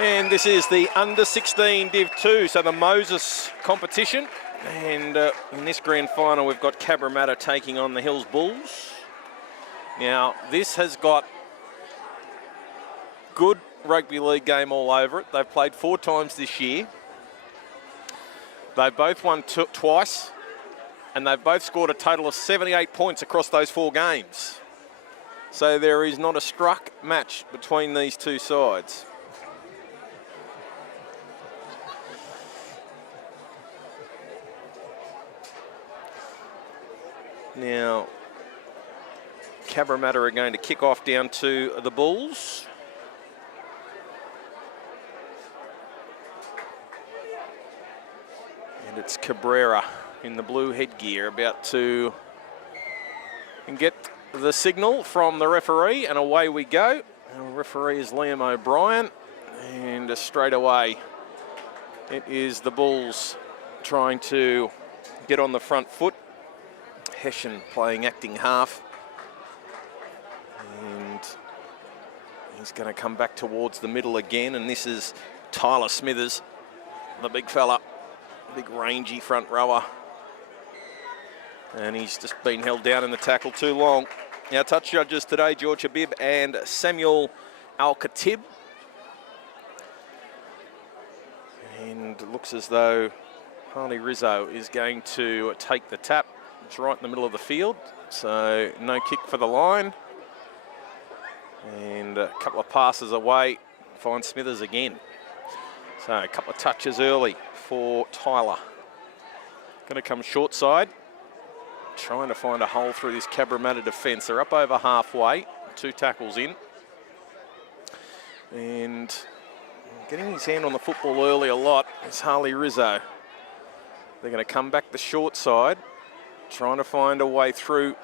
And this is the under-16 Div 2, so the Moses competition. And in this grand final, we've got Cabramatta taking on the Hills Bulls. Now, this has got good rugby league game all over it. They've played 4 times this year. They've both won twice, and they've both scored a total of 78 points across those 4 games. So there is not a struck match between these two sides. Now, Cabramatta are going to kick off down to the Bulls. And it's Cabrera in the blue headgear about to get the signal from the referee, and away we go. Our referee is Liam O'Brien, and straight away it is the Bulls trying to get on the front foot. Hessian playing acting half, and he's going to come back towards the middle again, and this is Tyler Smithers, the big fella, big rangy front rower, and he's just been held down in the tackle too long. Our touch judges today, George Habib and Samuel Al-Khatib, and it looks as though Harley Rizzo is going to take the tap. It's right in the middle of the field, so no kick for the line. And a couple of passes away, finds Smithers again. So a couple of touches early for Tyler. Going to come short side, trying to find a hole through this Cabramatta defence. They're up over halfway, 2 tackles in. And getting his hand on the football early a lot is Harley Rizzo. They're going to come back the short side, trying to find a way through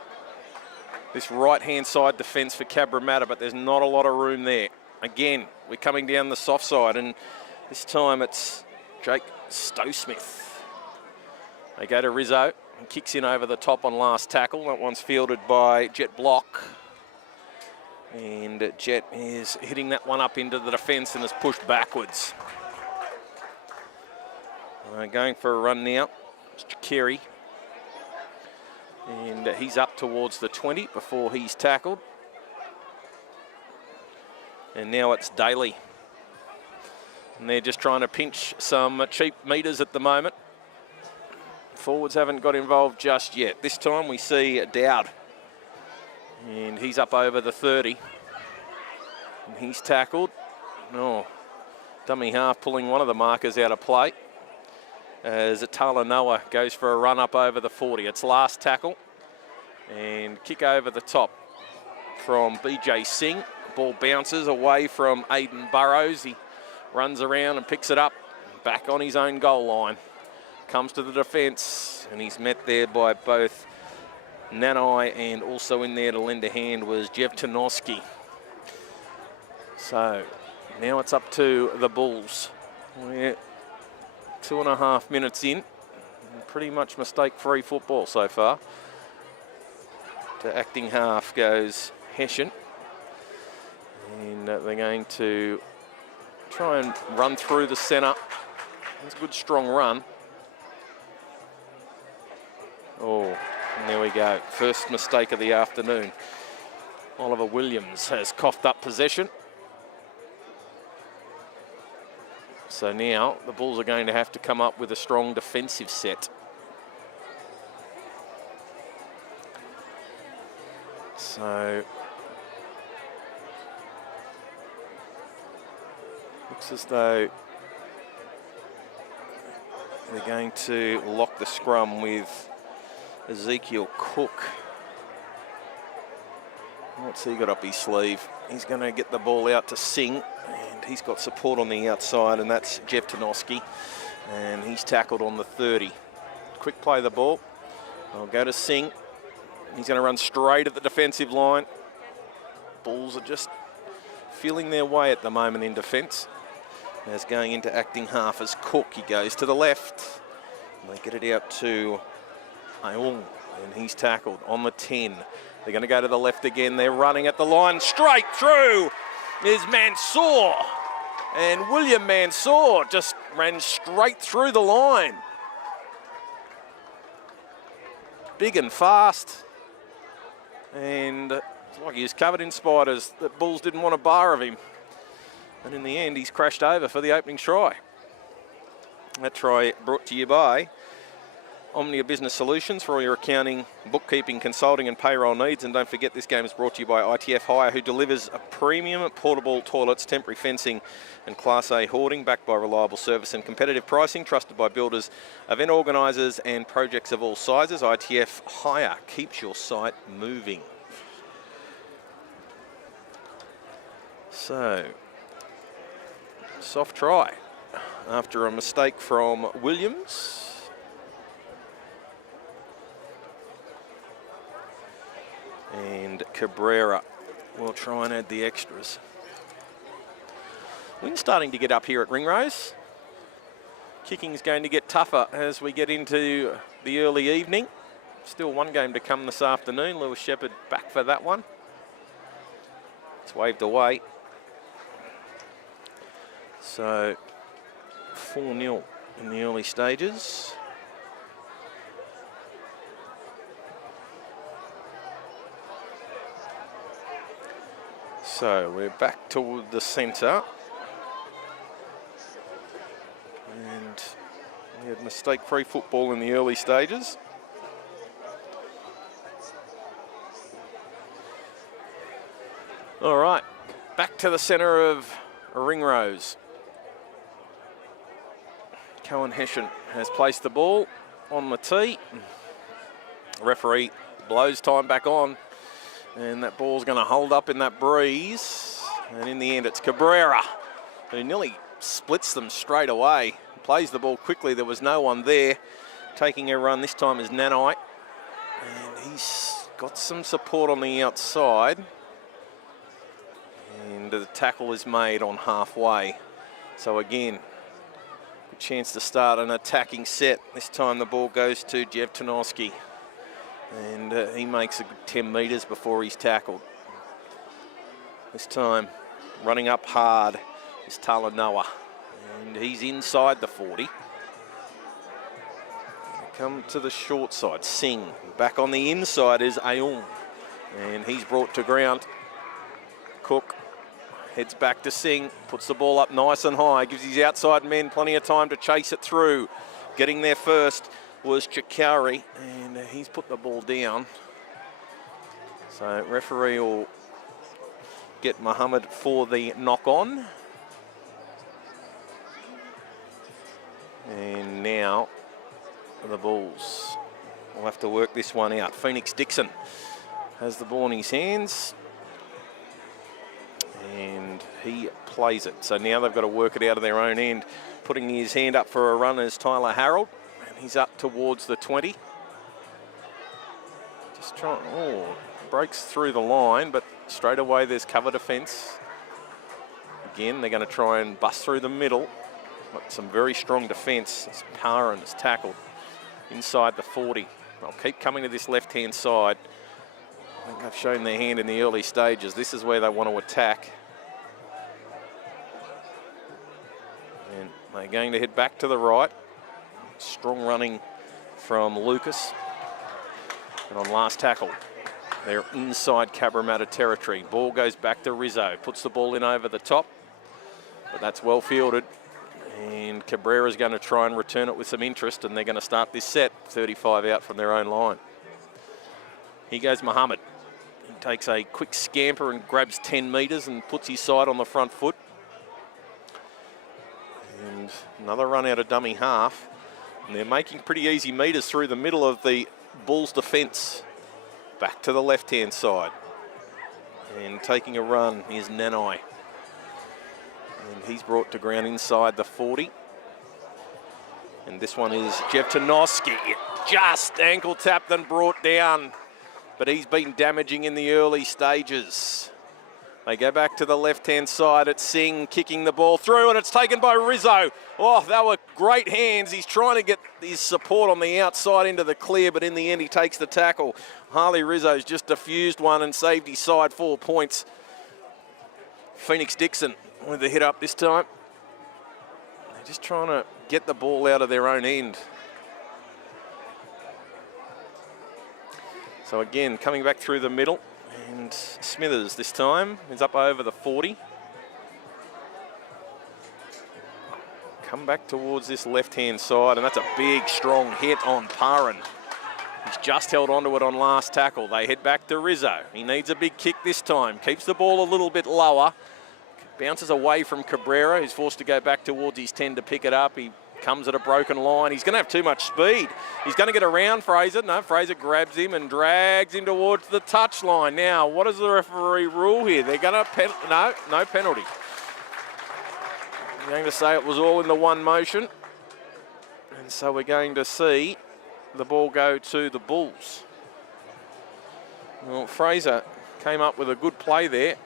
this right-hand side defence for Cabramatta, but there's not a lot of room there. Again, we're coming down the soft side, and this time it's Jake Stowsmith. They go to Rizzo, and kicks in over the top on last tackle. That one's fielded by Jet Block. And Jet is hitting that one up into the defence and is pushed backwards. Going for a run now, it's Carey. And he's up towards the 20 before he's tackled. And now it's Daly. And they're just trying to pinch some cheap meters at the moment. Forwards haven't got involved just yet. This time we see Dowd. And he's up over the 30. And he's tackled. Oh, dummy half pulling one of the markers out of play. As Talanoa goes for a run up over the 40. It's last tackle. And kick over the top from BJ Singh. Ball bounces away from Aidan Burrows. He runs around and picks it up. Back on his own goal line. Comes to the defence. And he's met there by both Nanai, and also in there to lend a hand was Jev Tanoski. So now it's up to the Bulls. We're 2.5 minutes in. Pretty much mistake-free football so far. To acting half goes Hessian. And they're going to try and run through the centre. It's a good strong run. Oh, and there we go. First mistake of the afternoon. Oliver Williams has coughed up possession. So now the Bulls are going to have to come up with a strong defensive set. So looks as though they're going to lock the scrum with Ezekiel Cook. What's he got up his sleeve? He's going to get the ball out to Singh, and he's got support on the outside, and that's Jeff Tanoski, and he's tackled on the 30. Quick play the ball. I'll go to Singh. He's going to run straight at the defensive line. Bulls are just feeling their way at the moment in defence. As going into acting half as Cook, he goes to the left. And they get it out to Aung, and he's tackled on the 10. They're going to go to the left again. They're running at the line. Straight through is Mansour. And William Mansour just ran straight through the line. Big and fast. And it's like he was covered in spiders. The Bulls didn't want a bar of him. And in the end, he's crashed over for the opening try. That try brought to you by Omnia Business Solutions for all your accounting, bookkeeping, consulting and payroll needs. And don't forget, this game is brought to you by ITF Hire, who delivers a premium portable toilets, temporary fencing and Class A hoarding, backed by reliable service and competitive pricing, trusted by builders, event organisers and projects of all sizes. ITF Hire keeps your site moving. So, soft try after a mistake from Williams. And Cabrera will try and add the extras. Wind's starting to get up here at Ringrose. Kicking's going to get tougher as we get into the early evening. Still one game to come this afternoon. Lewis Shepherd back for that one. It's waved away. So 4-0 in the early stages. So we're back toward the centre. And we had mistake-free football in the early stages. All right, back to the centre of Ringrose. Cohen Hessian has placed the ball on the tee. Referee blows time back on. And that ball's going to hold up in that breeze. And in the end, it's Cabrera, who nearly splits them straight away. Plays the ball quickly. There was no one there. Taking a run this time is Nanai. And he's got some support on the outside. And the tackle is made on halfway. So again, good chance to start an attacking set. This time the ball goes to Jeff Tanoski. And he makes a good 10 metres before he's tackled. This time, running up hard is Talanoa. And he's inside the 40. Come to the short side, Singh. Back on the inside is Aung. And he's brought to ground. Cook heads back to Singh, puts the ball up nice and high, gives his outside men plenty of time to chase it through. Getting there first was Chikauri, and he's put the ball down. So referee will get Muhammad for the knock-on. And now the Bulls will have to work this one out. Phoenix Dixon has the ball in his hands. And he plays it. So now they've got to work it out of their own end. Putting his hand up for a run is Tyler Harold. And he's up towards the 20. Just trying, breaks through the line, but straight away there's cover defence. Again, they're going to try and bust through the middle. But some very strong defence. Parran is tackled inside the 40. They'll keep coming to this left-hand side. I think they've shown their hand in the early stages. This is where they want to attack. And they're going to head back to the right. Strong running from Lucas. And on last tackle, they're inside Cabramatta territory. Ball goes back to Rizzo. Puts the ball in over the top. But that's well fielded. And Cabrera's going to try and return it with some interest. And they're going to start this set 35 out from their own line. Here goes Muhammad. He takes a quick scamper and grabs 10 metres and puts his side on the front foot. And another run out of dummy half. And they're making pretty easy metres through the middle of the Bulls' defence. Back to the left-hand side. And taking a run is Nanai. And he's brought to ground inside the 40. And this one is Jevtanoski. Just ankle tapped and brought down. But he's been damaging in the early stages. They go back to the left-hand side. It's Singh kicking the ball through, and it's taken by Rizzo. Oh, they were great hands. He's trying to get his support on the outside into the clear, but in the end he takes the tackle. Harley Rizzo's just diffused one and saved his side 4 points. Phoenix Dixon with the hit up this time. Just trying to get the ball out of their own end. So again, coming back through the middle, and Smithers this time is up over the 40. Come back towards this left-hand side, and that's a big, strong hit on Parran. He's just held onto it on last tackle. They head back to Rizzo. He needs a big kick this time. Keeps the ball a little bit lower. Bounces away from Cabrera, who's forced to go back towards his 10 to pick it up. He comes at a broken line. He's going to have too much speed. He's going to get around Fraser. No, Fraser grabs him and drags him towards the touchline. Now, what does the referee rule here? They're going to no penalty. I'm going to say it was all in the one motion. And so we're going to see the ball go to the Bulls. Well, Fraser came up with a good play there.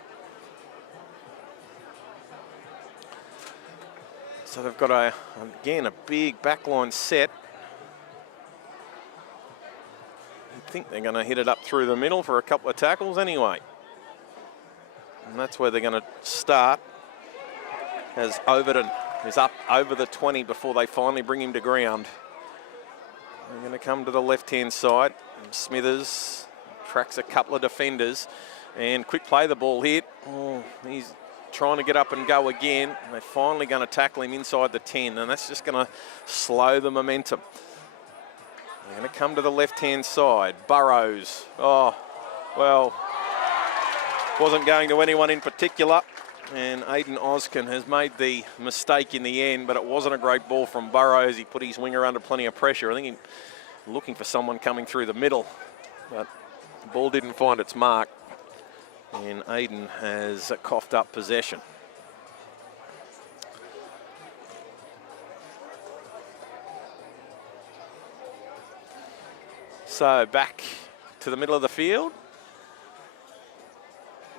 So they've got again a big backline set. I think they're going to hit it up through the middle for a couple of tackles anyway. And that's where they're going to start, as Overton is up over the 20 before they finally bring him to ground. They're going to come to the left-hand side. Smithers tracks a couple of defenders. And quick play, the ball hit. Oh, he's trying to get up and go again. And they're finally going to tackle him inside the 10, and that's just going to slow the momentum. They're going to come to the left-hand side. Burrows. Oh, well, wasn't going to anyone in particular. And Aidan Oskin has made the mistake in the end, but it wasn't a great ball from Burrows. He put his winger under plenty of pressure. I think he's looking for someone coming through the middle, but the ball didn't find its mark. And Aidan has coughed up possession. So back to the middle of the field.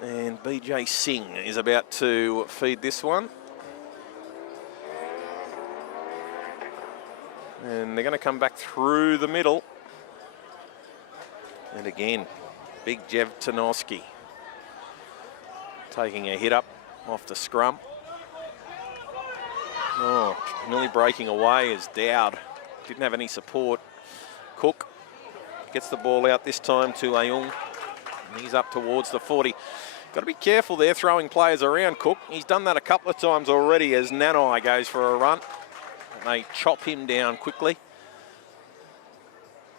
And BJ Singh is about to feed this one. And they're going to come back through the middle. And again, big Jev Tanoski taking a hit up off the scrum. Oh, nearly breaking away as Dowd didn't have any support. Cook gets the ball out this time to Ayung. And he's up towards the 40. Got to be careful there throwing players around, Cook. He's done that a couple of times already as Nanai goes for a run. And they chop him down quickly.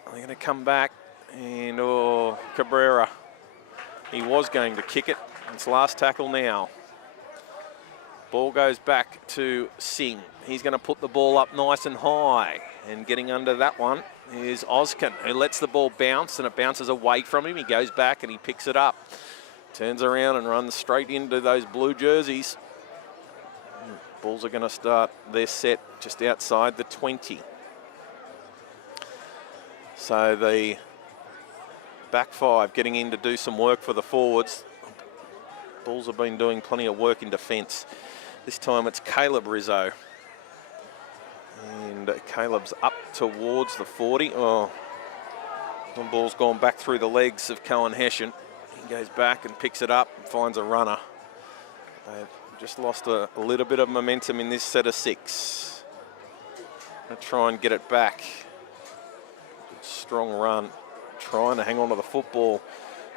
They're going to come back and, oh, Cabrera. He was going to kick it. It's last tackle now. Ball goes back to Singh. He's going to put the ball up nice and high. And getting under that one is Oskin, who lets the ball bounce, and it bounces away from him. He goes back and he picks it up. Turns around and runs straight into those blue jerseys. Bulls are going to start their set just outside the 20. So the back five getting in to do some work for the forwards. Bulls have been doing plenty of work in defence. This time it's Caleb Rizzo. And Caleb's up towards the 40. Oh, the ball's gone back through the legs of Cohen Hessian. He goes back and picks it up and finds a runner. They've just lost a little bit of momentum in this set of 6. Gonna try and get it back. Good strong run. Trying to hang on to the football.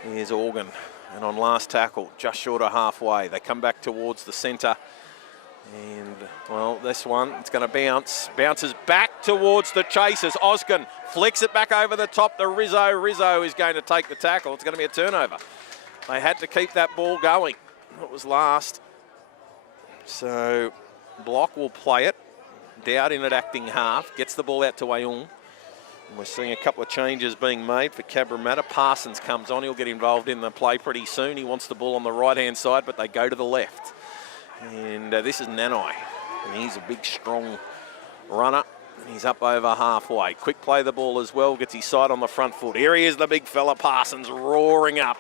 Here's Organ. And on last tackle, just short of halfway. They come back towards the centre. And, well, this one, it's going to bounce. Bounces back towards the chasers. Oskin flicks it back over the top to Rizzo. Rizzo is going to take the tackle. It's going to be a turnover. They had to keep that ball going. It was last. So, Block will play it. Dowd in at acting half. Gets the ball out to Ayung. And we're seeing a couple of changes being made for Cabramatta. Parsons comes on. He'll get involved in the play pretty soon. He wants the ball on the right-hand side, but they go to the left. And this is Nanai, and he's a big, strong runner. He's up over halfway. Quick play the ball as well, gets his side on the front foot. Here he is, the big fella, Parsons, roaring up.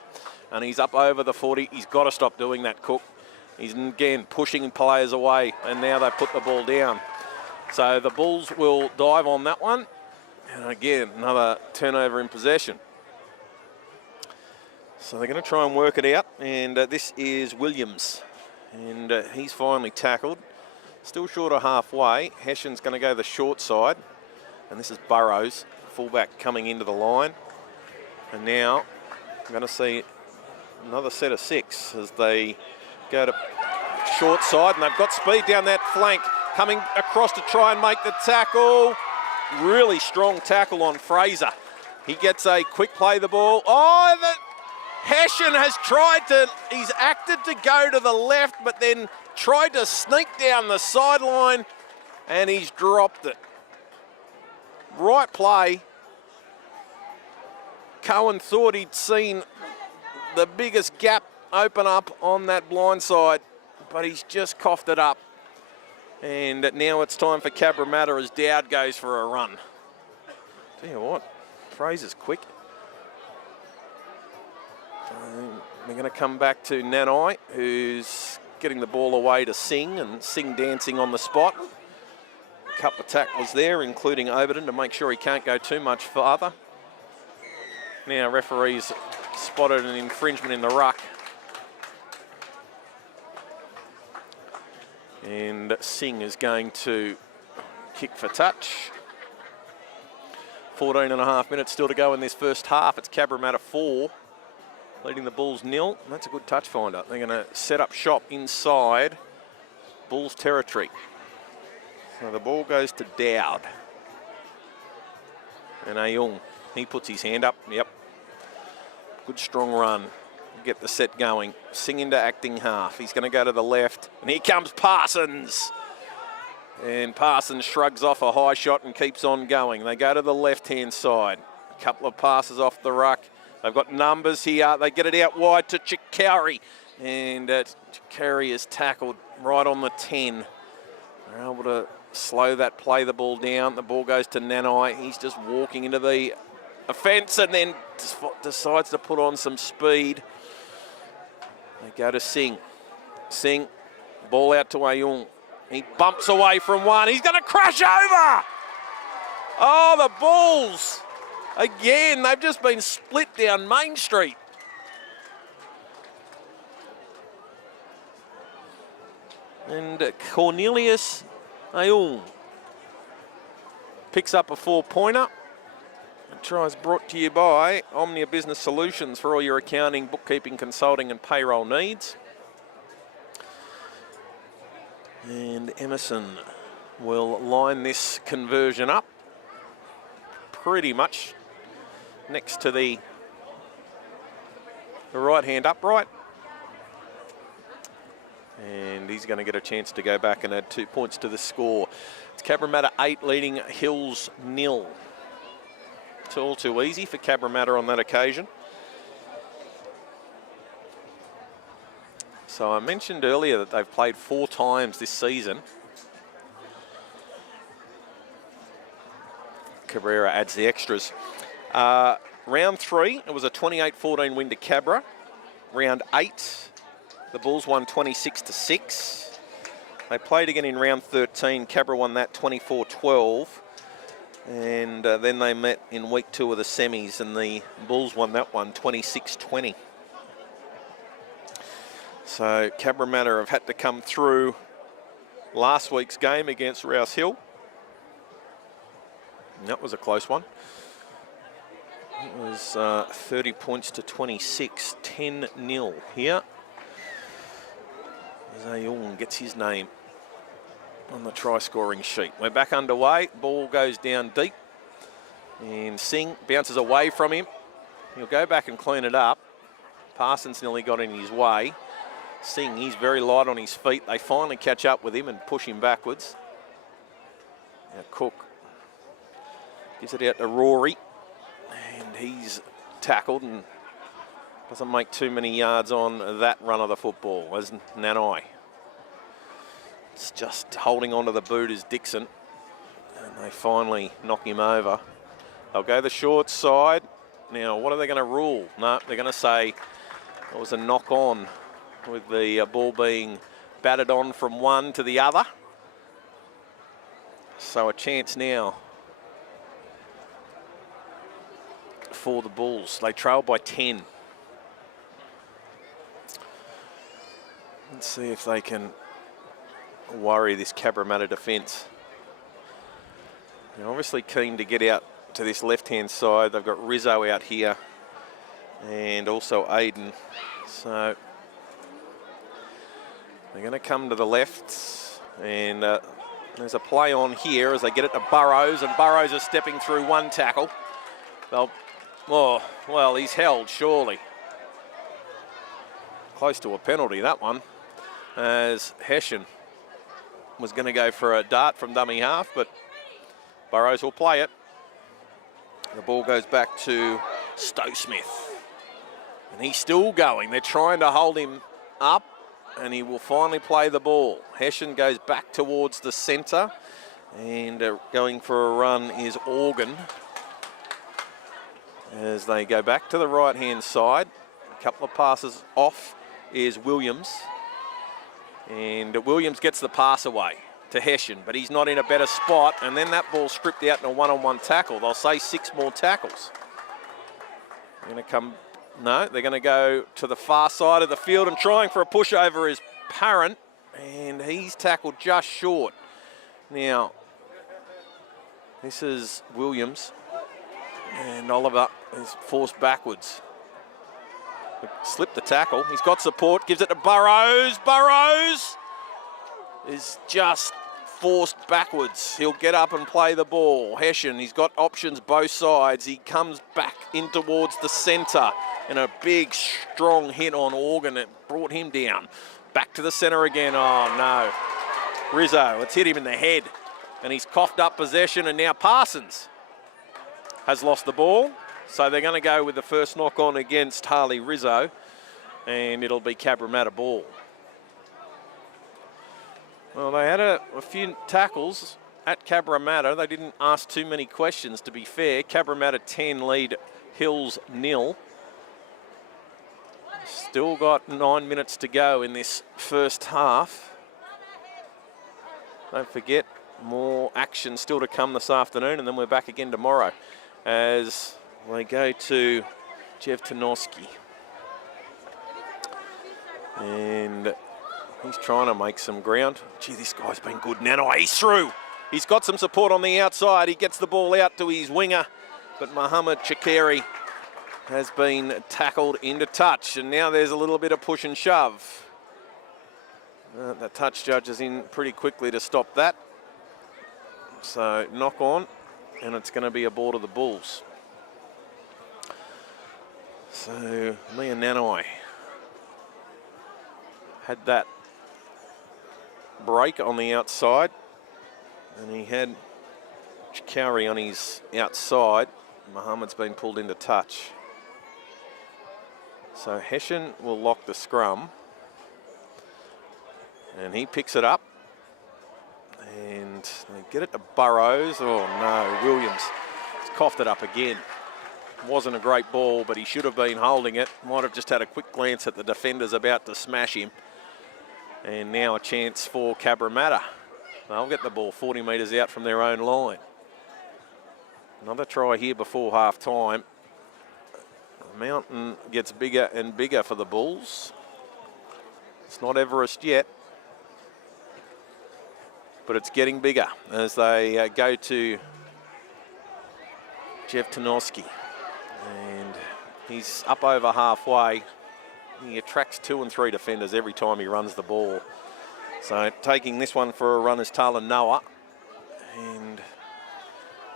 And he's up over the 40. He's got to stop doing that, Cook. He's, again, pushing players away, and now they put the ball down. So the Bulls will dive on that one. And again, another turnover in possession. So they're going to try and work it out, and this is Williams. And he's finally tackled. Still short of halfway. Hessian's going to go the short side. And this is Burrows, fullback, coming into the line. And now I'm going to see another set of 6 as they go to short side. And they've got speed down that flank. Coming across to try and make the tackle. Really strong tackle on Fraser. He gets a quick play the ball. Oh, Hessian has he's acted to go to the left, but then tried to sneak down the sideline, and he's dropped it. Right play. Cohen thought he'd seen the biggest gap open up on that blind side, but he's just coughed it up. And now it's time for Cabramatta as Dowd goes for a run. Tell you what, Fraser's quick. They're going to come back to Nanai, who's getting the ball away to Singh, and Singh dancing on the spot. A couple of tackles there, including Overton, to make sure he can't go too much farther. Now referees spotted an infringement in the ruck. And Singh is going to kick for touch. 14 and a half minutes still to go in this first half. It's Cabramatta 4, leading the Bulls 0. That's a good touch finder. They're going to set up shop inside Bulls territory. So the ball goes to Dowd. And Ayung, he puts his hand up. Yep. Good strong run. Get the set going. Singh into acting half. He's going to go to the left. And here comes Parsons. And Parsons shrugs off a high shot and keeps on going. They go to the left-hand side. A couple of passes off the ruck. They've got numbers here. They get it out wide to Chikari. And Chikari is tackled right on the 10. They're able to slow that play the ball down. The ball goes to Nanai. He's just walking into the offence and then decides to put on some speed. They go to Singh. Singh, ball out to Ayung. He bumps away from one. He's going to crash over. Oh, the Bulls. Again, they've just been split down Main Street. And Cornelius Ayung picks up a 4-pointer. The try is brought to you by Omnia Business Solutions for all your accounting, bookkeeping, consulting and payroll needs. And Emerson will line this conversion up pretty much next to the right-hand upright. And he's going to get a chance to go back and add 2 points to the score. It's Cabramatta 8 leading Hills 0. It's all too easy for Cabramatta on that occasion. So I mentioned earlier that they've played 4 times this season. Cabrera adds the extras. Round 3, it was a 28-14 win to Cabra. Round 8, the Bulls won 26-6. They played again in round 13. Cabra won that 24-12. And then they met in week 2 of the semis, and the Bulls won that one 26-20. So Cabramatta have had to come through last week's game against Rouse Hill. And that was a close one. It was 30 points to 26, 10-0 here. Zayong gets his name on the try-scoring sheet. We're back underway. Ball goes down deep. And Singh bounces away from him. He'll go back and clean it up. Parsons nearly got in his way. Singh, he's very light on his feet. They finally catch up with him and push him backwards. Now Cook gives it out to Rory. And he's tackled and doesn't make too many yards on that run of the football, as Nanai. It's just holding onto the boot is Dixon. And they finally knock him over. They'll go the short side. Now, what are they going to rule? No, they're going to say it was a knock on with the ball being batted on from one to the other. So a chance now for the Bulls. They trail by 10. Let's see if they can worry, this Cabramatta defence. They're obviously keen to get out to this left-hand side. They've got Rizzo out here and also Aiden. So they're going to come to the left, and there's a play on here as they get it to Burrows, and Burrows is stepping through one tackle. Oh, well, he's held, surely. Close to a penalty, that one, as Hessian was going to go for a dart from dummy half, but Burrows will play it. The ball goes back to Stowe Smith. And he's still going. They're trying to hold him up, and he will finally play the ball. Hessian goes back towards the centre, and going for a run is Organ. As they go back to the right-hand side, a couple of passes off is Williams. And Williams gets the pass away to Hessian, but he's not in a better spot, and then that ball stripped out in a one-on-one tackle. They'll say 6 more tackles. They're going to come, no, they're going to go to the far side of the field, and trying for a pushover is Parent, and he's tackled just short. Now, this is Williams, and Oliver is forced backwards. Slipped the tackle. He's got support, gives it to Burrows. Burrows is just forced backwards. He'll get up and play the ball. Hessian, he's got options both sides. He comes back in towards the centre, and a big, strong hit on Organ. It brought him down. Back to the centre again. Oh, no. Rizzo, it's hit him in the head, and he's coughed up possession, and now Parsons has lost the ball. So they're going to go with the first knock on against Harley Rizzo, and it'll be Cabramatta ball. Well, they had a few tackles at Cabramatta. They didn't ask too many questions, to be fair. Cabramatta 10 lead Hills 0. Still got 9 minutes to go in this first half. Don't forget, more action still to come this afternoon, and then we're back again tomorrow as they go to Jev Tanoski. And he's trying to make some ground. Gee, this guy's been good. Nanai, he's through. He's got some support on the outside. He gets the ball out to his winger, but Muhammad Chakeri has been tackled into touch, and now there's a little bit of push and shove. The touch judge is in pretty quickly to stop that. So knock on, and it's going to be a ball to the Bulls. So Mia Nanai had that break on the outside, and he had Chikari on his outside. Muhammad's been pulled into touch. So Hessian will lock the scrum, and he picks it up, and they get it to Burrows. Oh no, Williams has coughed it up again. Wasn't a great ball, but he should have been holding it. Might have just had a quick glance at the defenders about to smash him. And now a chance for Cabramatta. They'll get the ball 40 metres out from their own line. Another try here before half time. The mountain gets bigger and bigger for the Bulls. It's not Everest yet, but it's getting bigger as they go to Jev Tanoski. And he's up over halfway. He attracts 2 and 3 defenders every time he runs the ball. So taking this one for a run is Tala Noah, and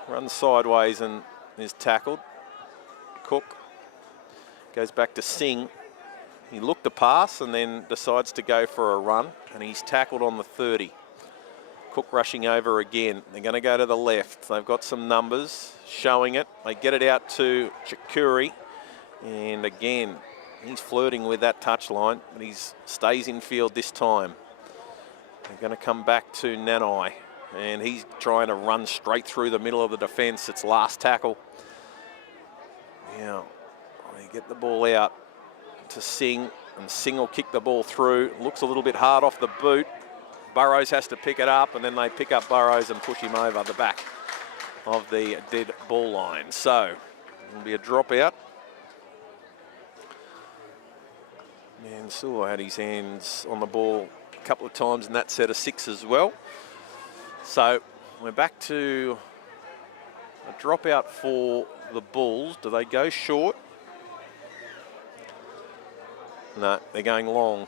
runs sideways and is tackled. Cook goes back to Singh. He looked to pass and then decides to go for a run, and he's tackled on the 30. Cook rushing over again. They're going to go to the left. They've got some numbers showing it. They get it out to Chakuri, and again, he's flirting with that touchline, but he stays in field this time. They're going to come back to Nanai, and he's trying to run straight through the middle of the defence. It's last tackle. Now, they get the ball out to Singh, and Singh will kick the ball through. Looks a little bit hard off the boot. Burrows has to pick it up, and then they pick up Burrows and push him over the back of the dead ball line. So it'll be a dropout. Mansour had his hands on the ball a couple of times in that set of 6 as well. So we're back to a dropout for the Bulls. Do they go short? No, they're going long.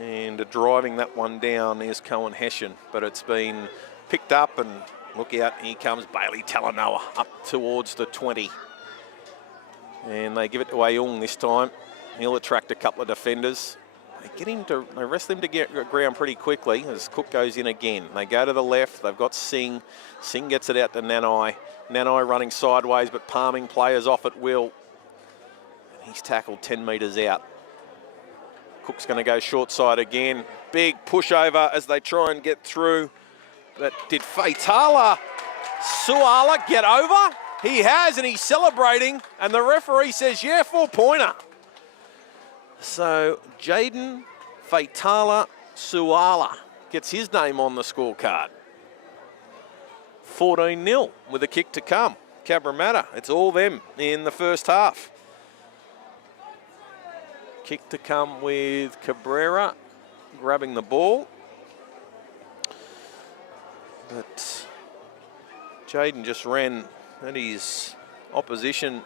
And driving that one down is Cohen Hessian, but it's been picked up, and look out, here comes Bailey Talanoa up towards the 20. And they give it to Ayung this time. He'll attract a couple of defenders. They wrestle him to get ground pretty quickly as Cook goes in again. They go to the left. They've got Singh. Singh gets it out to Nanai. Nanai running sideways but palming players off at will. He's tackled 10 metres out. Cook's going to go short side again. Big pushover as they try and get through. But did Faitala Suala get over? He has, and he's celebrating. And the referee says, yeah, 4-pointer. So Jaden Faitala Suala gets his name on the scorecard. 14-0 with a kick to come. Cabramatta, it's all them in the first half. Kick to come with Cabrera grabbing the ball. But Jaden just ran at his opposition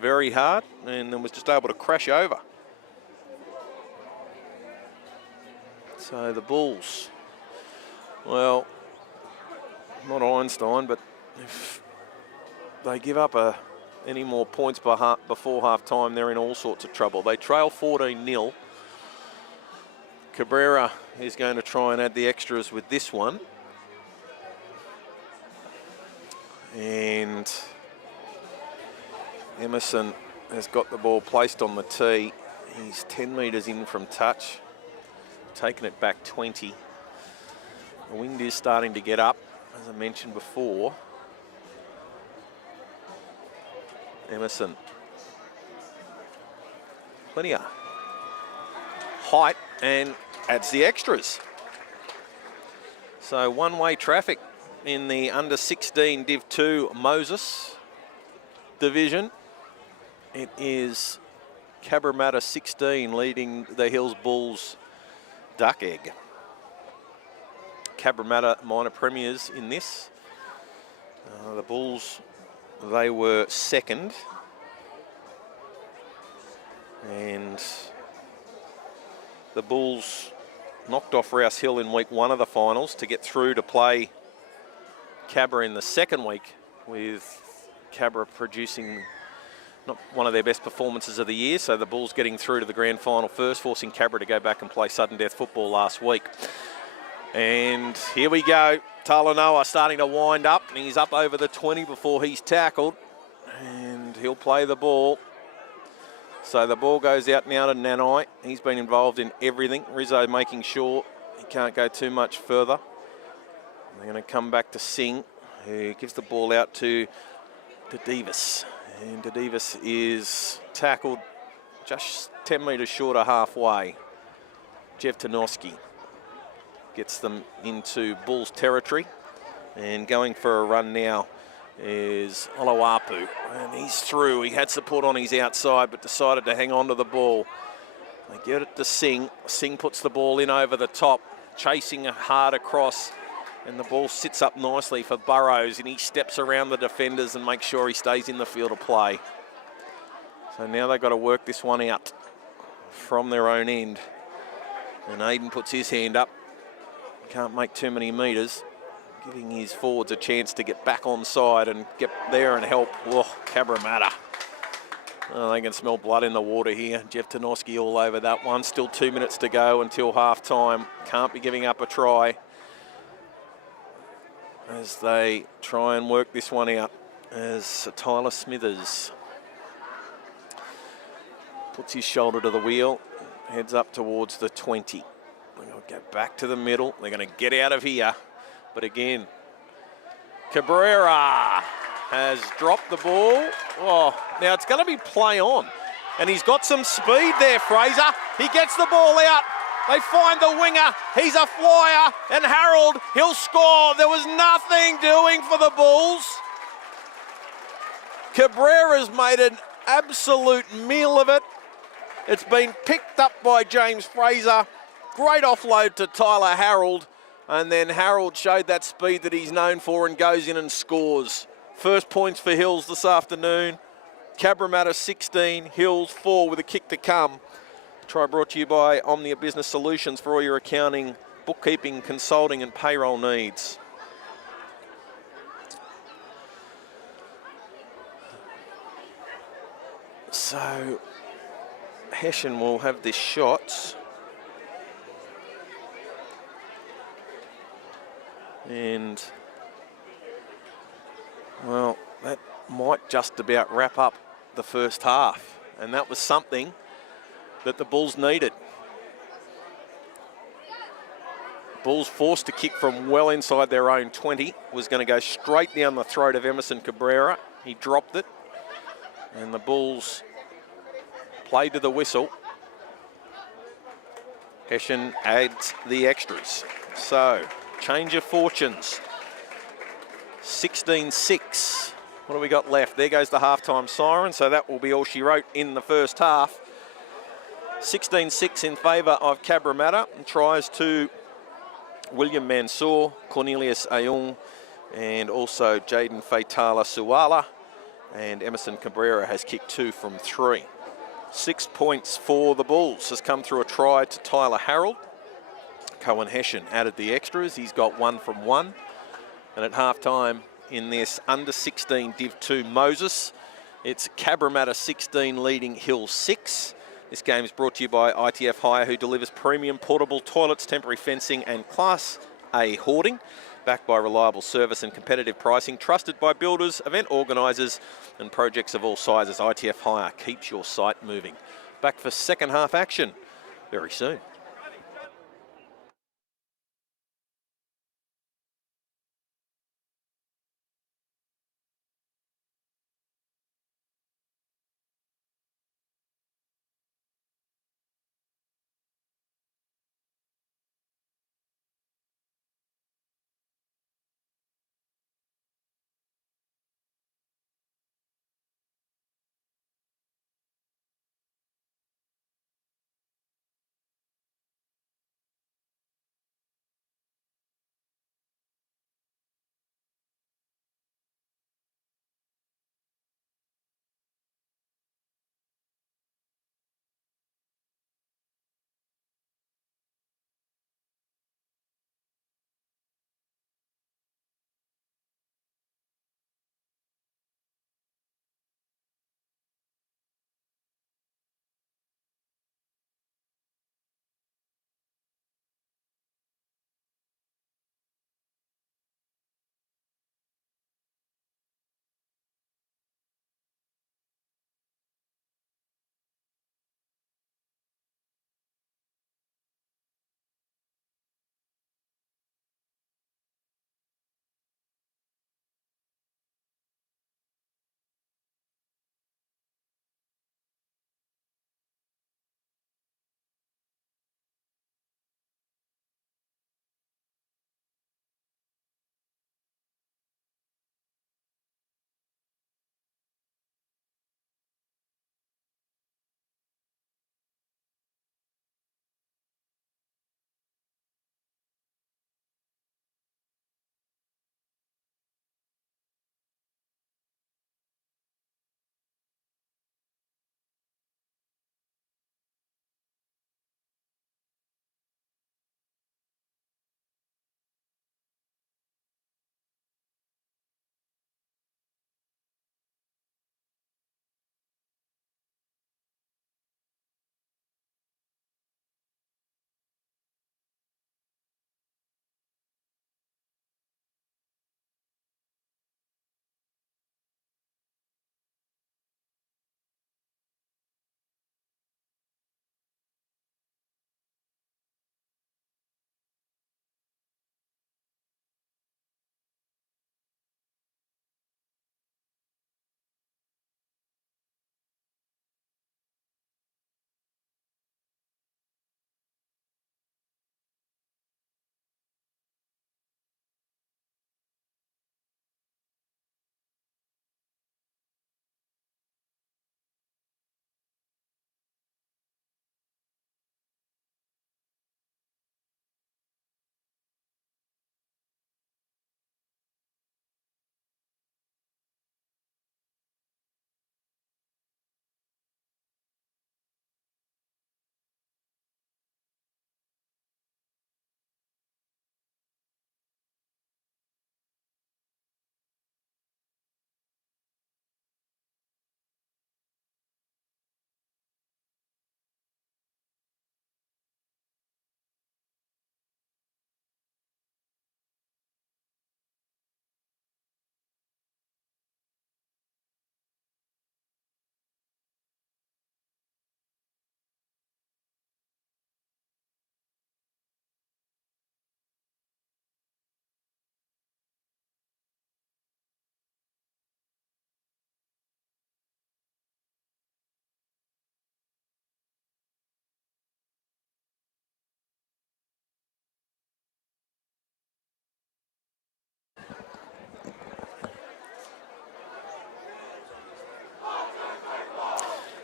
very hard and then was just able to crash over. So the Bulls, well, not Einstein, but if they give up any more points before half-time, they're in all sorts of trouble. They trail 14-0. Cabrera is going to try and add the extras with this one. And Emerson has got the ball placed on the tee. He's 10 metres in from touch, taking it back 20. The wind is starting to get up, as I mentioned before. Emerson. Plenty of height and adds the extras. So one-way traffic in the under-16 Div 2 Moses division. It is Cabramatta 16 leading the Hills Bulls Duck Egg. Cabramatta minor premiers in this. The Bulls, they were second. And the Bulls knocked off Rouse Hill in week 1 of the finals to get through to play Cabra in the second week, with Cabra producing not one of their best performances of the year. So the Bulls getting through to the grand final first, forcing Cabra to go back and play sudden death football last week. And here we go. Talanoa starting to wind up, and he's up over the 20 before he's tackled. And he'll play the ball. So the ball goes out now to Nanai. He's been involved in everything. Rizzo making sure he can't go too much further. They're going to come back to Singh, who gives the ball out to Davis. And Davis is tackled just 10 metres short of halfway. Jeff Tanoski gets them into Bulls territory. And going for a run now is Oloapu. And he's through. He had support on his outside, but decided to hang on to the ball. They get it to Singh. Singh puts the ball in over the top, chasing hard across. And the ball sits up nicely for Burrows, and he steps around the defenders and makes sure he stays in the field of play. So now they've got to work this one out from their own end. And Aiden puts his hand up. Can't make too many metres, giving his forwards a chance to get back on side and get there and help. Oh, Cabramatta. Oh, they can smell blood in the water here. Jeff Tanoski all over that one. Still 2 minutes to go until half-time. Can't be giving up a try as they try and work this one out, as Tyler Smithers puts his shoulder to the wheel, heads up towards the 20. They're going to get back to the middle. They're going to get out of here. But again, Cabrera has dropped the ball. Oh, now it's going to be play on. And he's got some speed there, Fraser. He gets the ball out. They find the winger. He's a flyer. And Harold, he'll score. There was nothing doing for the Bulls. Cabrera's made an absolute meal of it. It's been picked up by James Fraser. Great offload to Tyler Harold, and then Harold showed that speed that he's known for and goes in and scores. First points for Hills this afternoon. Cabramatta 16, Hills 4 with a kick to come. Try brought to you by Omnia Business Solutions for all your accounting, bookkeeping, consulting and payroll needs. So Hessian will have this shot. And, well, that might just about wrap up the first half. And that was something that the Bulls needed. Bulls forced to kick from well inside their own 20. Was going to go straight down the throat of Emerson Cabrera. He dropped it. And the Bulls played to the whistle. Hessian adds the extras. So, change of fortunes. 16-6. What do we got left? There goes the halftime siren, so that will be all she wrote in the first half. 16-6 in favour of Cabramatta, and tries to William Mansour, Cornelius Ayung, and also Jaden Faitala Suala. And Emerson Cabrera has kicked 2 from 3. 6 points for the Bulls has come through a try to Tyler Harold. Cohen Hessian added the extras. He's got 1 from 1. And at halftime in this under 16 Div 2 Moses, it's Cabramatta 16 leading Hill 6. This game is brought to you by ITF Hire, who delivers premium portable toilets, temporary fencing and Class A hoarding. Backed by reliable service and competitive pricing, trusted by builders, event organisers and projects of all sizes. ITF Hire keeps your site moving. Back for second half action very soon.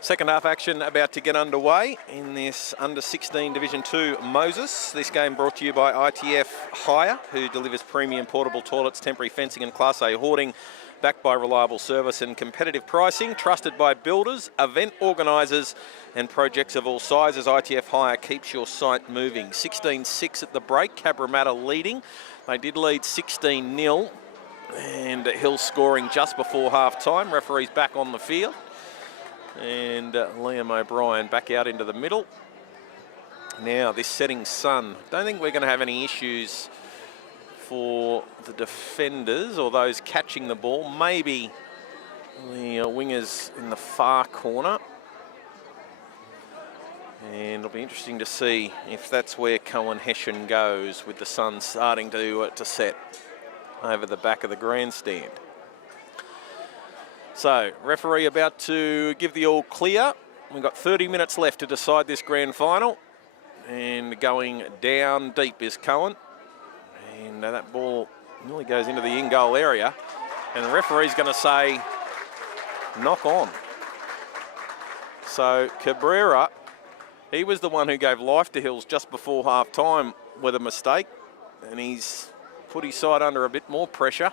Second half action about to get underway in this under 16 Division 2 Moses. This game brought to you by ITF Hire, who delivers premium portable toilets, temporary fencing and Class A hoarding, backed by reliable service and competitive pricing, trusted by builders, event organisers and projects of all sizes. ITF Hire keeps your site moving. 16-6 at the break, Cabramatta leading. They did lead 16-0 and Hill scoring just before half time. Referee's back on the field. And Liam O'Brien back out into the middle. Now this setting sun, don't think we're going to have any issues for the defenders or those catching the ball. Maybe the wingers in the far corner. And it'll be interesting to see if that's where Cohen Hessian goes with the sun starting to set over the back of the grandstand. So, referee about to give the all clear. We've got 30 minutes left to decide this grand final. And going down deep is Cohen. And that ball nearly goes into the in-goal area. And the referee's going to say, knock on. So, Cabrera, he was the one who gave life to Hills just before half-time with a mistake. And he's put his side under a bit more pressure.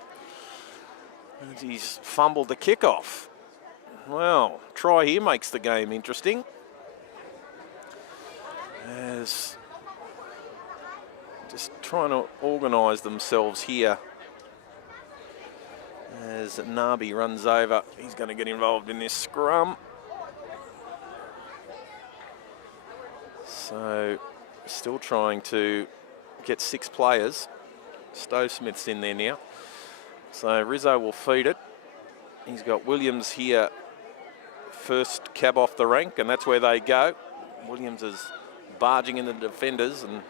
And he's fumbled the kickoff. Well, try here makes the game interesting. As just trying to organise themselves here. As Nabi runs over, he's going to get involved in this scrum. So, still trying to get 6 players. Stove Smith's in there now. So Rizzo will feed it. He's got Williams here, first cab off the rank, and that's where they go. Williams is barging in the defenders and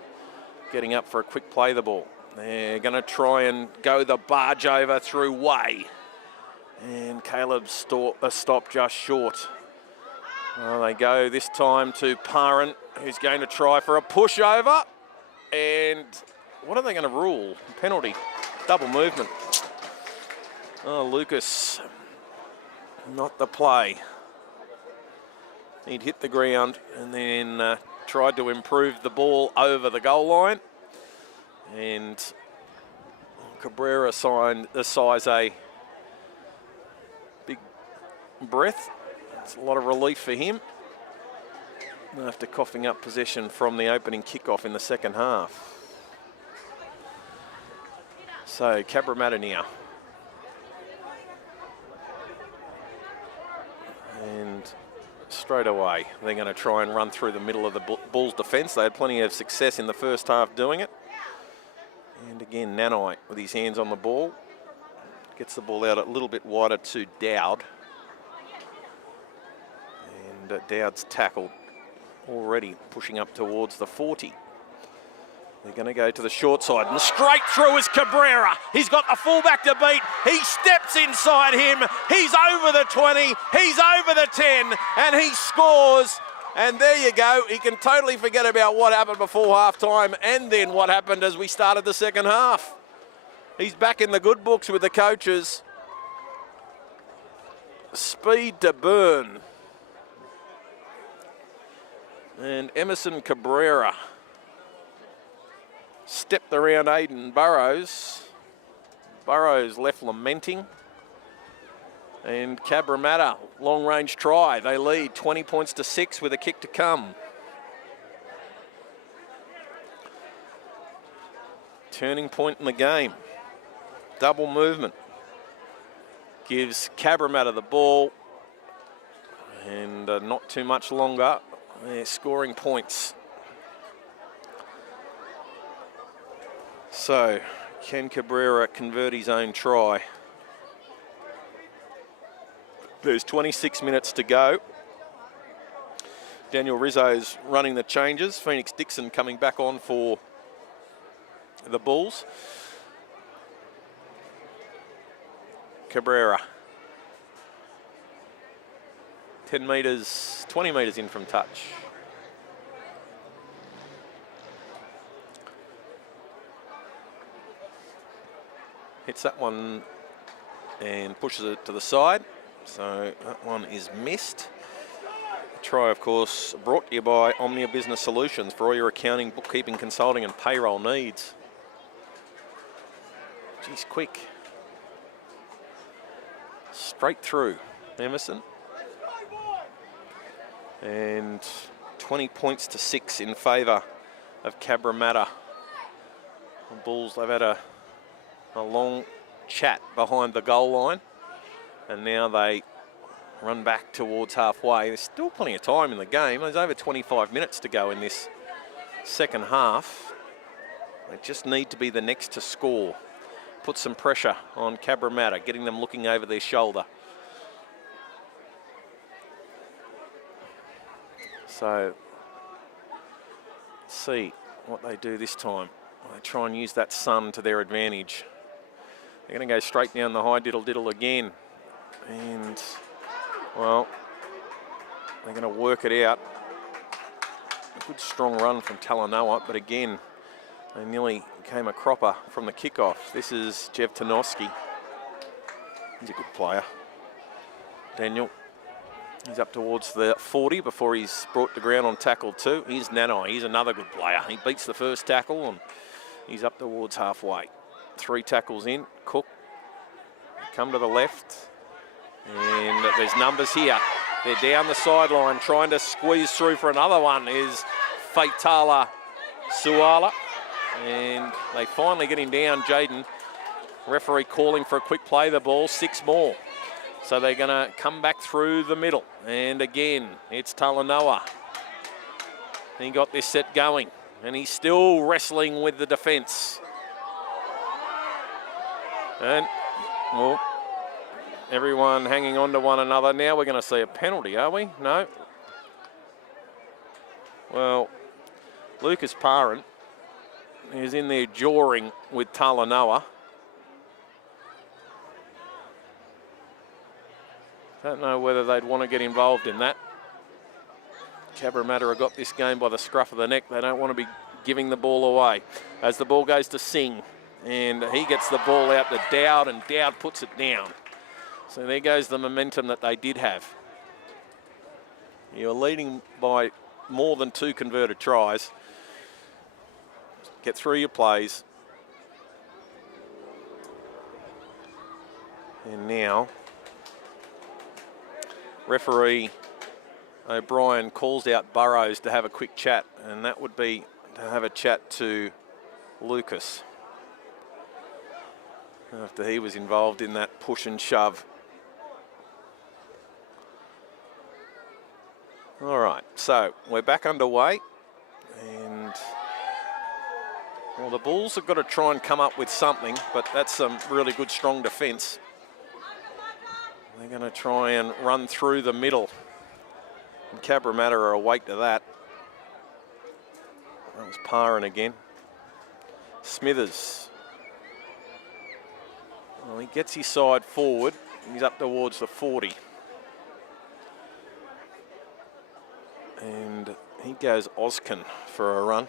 getting up for a quick play the ball. They're going to try and go the barge over through Way. And Caleb stopped just short. Well, they go this time to Parent, who's going to try for a pushover. And what are they going to rule? Penalty. Double movement. Oh, Lucas, not the play. He'd hit the ground and then tried to improve the ball over the goal line. And Cabrera sighs a big breath. It's a lot of relief for him after coughing up possession from the opening kickoff in the second half. So, Cabramatta now. And straight away, they're going to try and run through the middle of the Bulls' defence. They had plenty of success in the first half doing it. And again, Nanai with his hands on the ball. Gets the ball out a little bit wider to Dowd. And Dowd's tackled already, pushing up towards the 40. They're going to go to the short side, and straight through is Cabrera. He's got the fullback to beat. He steps inside him. He's over the 20. He's over the 10, and he scores. And there you go. He can totally forget about what happened before half-time and then what happened as we started the second half. He's back in the good books with the coaches. Speed to burn. And Emerson Cabrera stepped around Aiden Burrows. Burrows left lamenting. And Cabramatta, long-range try. They lead 20 points to 6 with a kick to come. Turning point in the game. Double movement. Gives Cabramatta the ball. And not too much longer. They're scoring points. So, can Cabrera convert his own try? There's 26 minutes to go. Daniel Rizzo's running the changes. Phoenix Dixon coming back on for the Bulls. Cabrera. 10 metres, 20 metres in from touch. Hits that one and pushes it to the side. So that one is missed. try, of course, brought to you by Omnia Business Solutions for all your accounting, bookkeeping, consulting and payroll needs. Geez, quick. Straight through Emerson. And 20 points to 6 in favour of Cabramatta. The Bulls, they've had a long chat behind the goal line, and now they run back towards halfway. There's still plenty of time in the game. There's over 25 minutes to go in this second half. They just need to be the next to score. Put some pressure on Cabramatta, getting them looking over their shoulder. So, let's see what they do this time. They try and use that sun to their advantage. They're going to go straight down the high diddle again. And, well, they're going to work it out. A good strong run from Talanoa, but again, they nearly came a cropper from the kickoff. This is Jev Tanoski. He's a good player. Daniel. He's up towards the 40 before he's brought to ground on tackle 2. Here's Nanai. He's another good player. He beats the first tackle and he's up towards halfway. 3 tackles in. Cook. Come to the left. And there's numbers here. They're down the sideline trying to squeeze through for another one is Faitala Suala. And they finally get him down, Jaden. Referee calling for a quick play the ball. 6 more. So they're going to come back through the middle. And again, it's Talanoa. He got this set going. And he's still wrestling with the defence. And, well, everyone hanging on to one another. Now we're going to see a penalty, are we? No. Well, Lucas Parent is in there jawing with Talanoa. Don't know whether they'd want to get involved in that. Cabramatta have got this game by the scruff of the neck. They don't want to be giving the ball away. As the ball goes to Singh, and he gets the ball out to Dowd, and Dowd puts it down. So there goes the momentum that they did have. You're leading by more than 2 converted tries. Get through your plays. And now, referee O'Brien calls out Burrows to have a quick chat, and that would be to have a chat to Lucas after he was involved in that push and shove. All right, so we're back underway, and well, the Bulls have got to try and come up with something, but that's some really good strong defence. They're going to try and run through the middle. And Cabramatta are awake to that. That was Parran again. Smithers. Well, he gets his side forward. He's up towards the 40. And he goes Oskin for a run.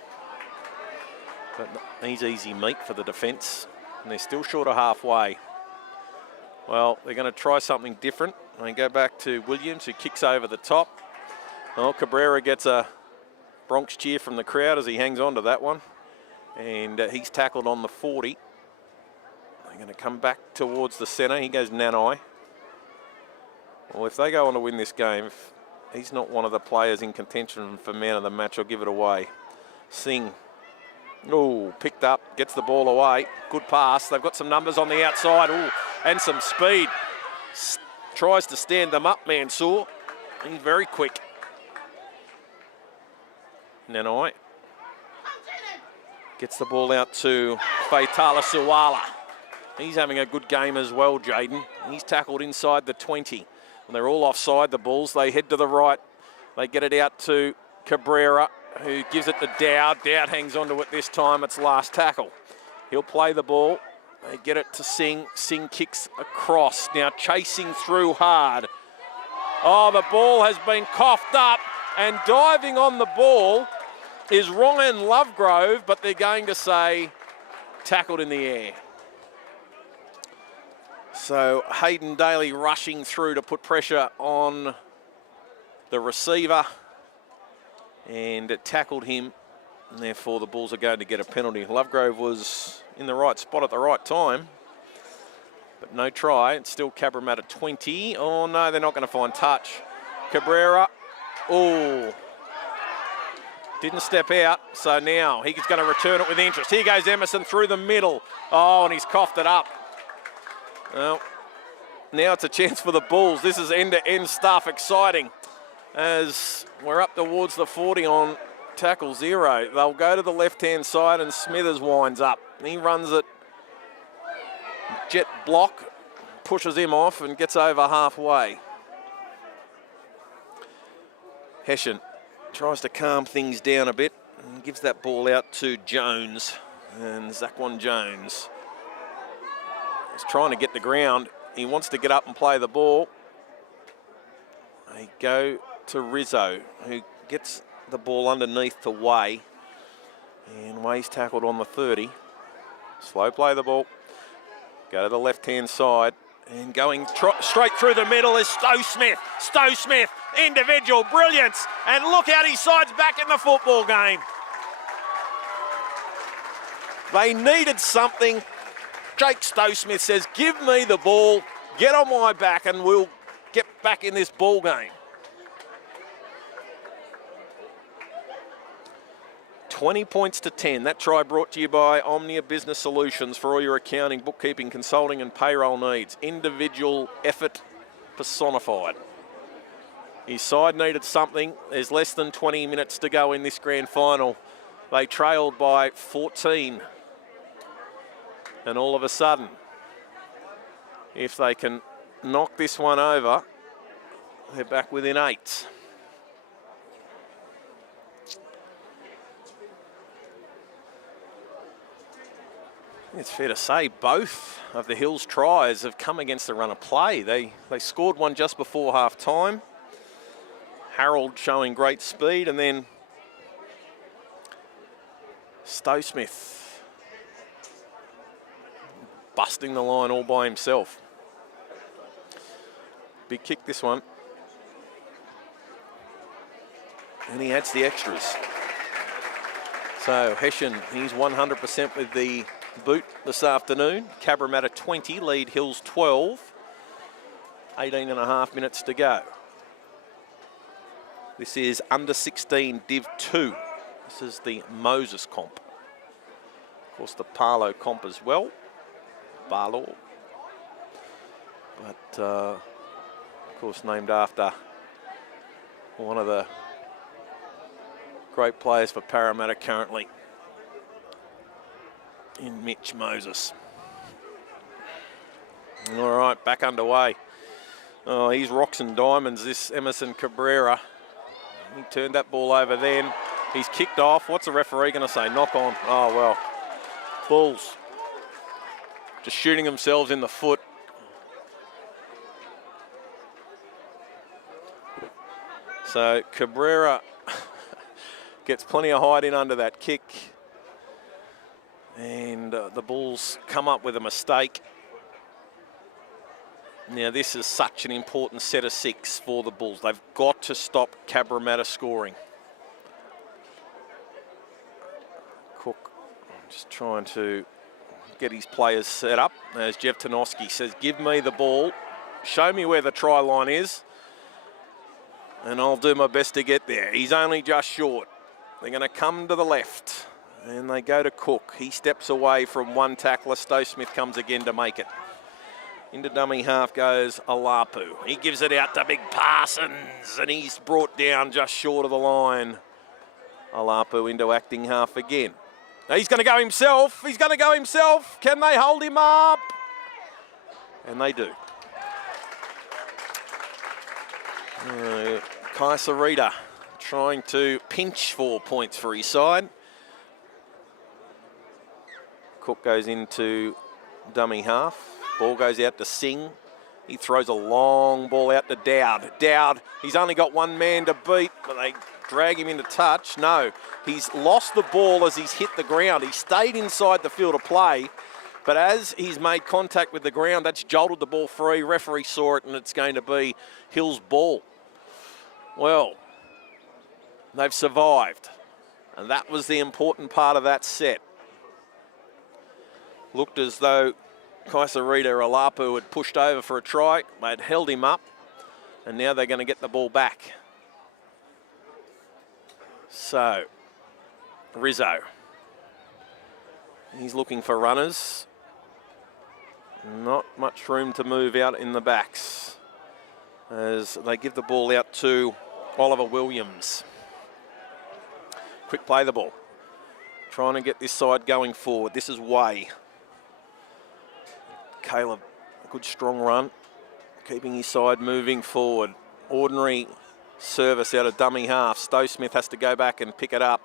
But he's easy meat for the defence. And they're still short of halfway. Well, they're going to try something different. They go back to Williams, who kicks over the top. Well, Cabrera gets a Bronx cheer from the crowd as he hangs on to that one. And he's tackled on the 40. They're going to come back towards the centre. He goes Nanai. Well, if they go on to win this game, if he's not one of the players in contention for man of the match, I'll give it away. Singh. Oh, picked up, gets the ball away. Good pass. They've got some numbers on the outside. Ooh, and some speed. Tries to stand them up, Mansour. He's very quick. Nanai gets the ball out to Faitala Suala. He's having a good game as well, Jaden. He's tackled inside the 20. And they're all offside, the Bulls. They head to the right. They get it out to Cabrera, who gives it to Dowd. Dowd hangs on to it this time. It's last tackle. He'll play the ball. They get it to Singh. Singh kicks across. Now chasing through hard. Oh, the ball has been coughed up, and diving on the ball is Ryan Lovegrove, but they're going to say tackled in the air. So Hayden Daly rushing through to put pressure on the receiver, and it tackled him, and therefore the Bulls are going to get a penalty. Lovegrove was in the right spot at the right time, but no try. It's still Cabramatta 20. Oh no, they're not going to find touch. Cabrera, oh, didn't step out, so now he's going to return it with interest. Here goes Emerson through the middle. Oh, and he's coughed it up. Well, now it's a chance for the Bulls. This is end-to-end stuff, exciting. As we're up towards the 40 on tackle 0. They'll go to the left-hand side and Smithers winds up. He runs it, jet block, pushes him off and gets over halfway. Hessian tries to calm things down a bit and gives that ball out to Jones. And Zaquan Jones is trying to get the ground. He wants to get up and play the ball. They go to Rizzo, who gets the ball underneath to Way. And Way's tackled on the 30. Slow play the ball. Go to the left-hand side. And going straight through the middle is Stowe Smith. Stowe Smith, individual brilliance. And look out, his side's back in the football game. They needed something. Jake Stowe Smith says, give me the ball, get on my back, and we'll get back in this ball game. 20 points to 10. That try brought to you by Omnia Business Solutions for all your accounting, bookkeeping, consulting and payroll needs. Individual effort personified. His side needed something. There's less than 20 minutes to go in this grand final. They trailed by 14. And all of a sudden, if they can knock this one over, they're back within 8. It's fair to say both of the Hills tries have come against the run of play. They scored one just before half time. Harold showing great speed, and then Stowe Smith busting the line all by himself. Big kick this one. And he adds the extras. So Hessian, he's 100% with the boot this afternoon. Cabramatta 20, lead Hills 12. 18.5 minutes to go. This is under 16 Div 2. This is the Moses comp. Of course, the Parlo comp as well. Barlaw. But, of course, named after one of the great players for Parramatta currently, in Mitch Moses. All right, back underway. Oh, he's rocks and diamonds, this Emerson Cabrera. He turned that ball over then. He's kicked off. What's the referee going to say? Knock on. Oh, well. Bulls just shooting themselves in the foot. So Cabrera gets plenty of height in under that kick. And the Bulls come up with a mistake. Now, this is such an important set of 6 for the Bulls. They've got to stop Cabramatta scoring. Cook just trying to get his players set up. As Jeff Tanoski says, give me the ball. Show me where the try line is. And I'll do my best to get there. He's only just short. They're going to come to the left. And they go to Cook. He steps away from one tackler. Stowe Smith comes again to make it. Into dummy half goes Alapu. He gives it out to Big Parsons, and he's brought down just short of the line. Alapu into acting half again. Now he's going to go himself. He's going to go himself. Can they hold him up? And they do. Kaisarita trying to pinch 4 points for his side. Cook goes into dummy half. Ball goes out to Singh. He throws a long ball out to Dowd. Dowd, he's only got one man to beat, but they drag him into touch. No, he's lost the ball as he's hit the ground. He stayed inside the field of play, but as he's made contact with the ground, that's jolted the ball free. Referee saw it, and it's going to be Hill's ball. Well, they've survived, and that was the important part of that set. Looked as though Kaisarita Alapu had pushed over for a try. They'd held him up, and now they're going to get the ball back. So, Rizzo. He's looking for runners. Not much room to move out in the backs as they give the ball out to Oliver Williams. Quick play the ball. Trying to get this side going forward. This is Way. Caleb, good strong run. Keeping his side moving forward. Ordinary service out of dummy half. Stowe Smith has to go back and pick it up.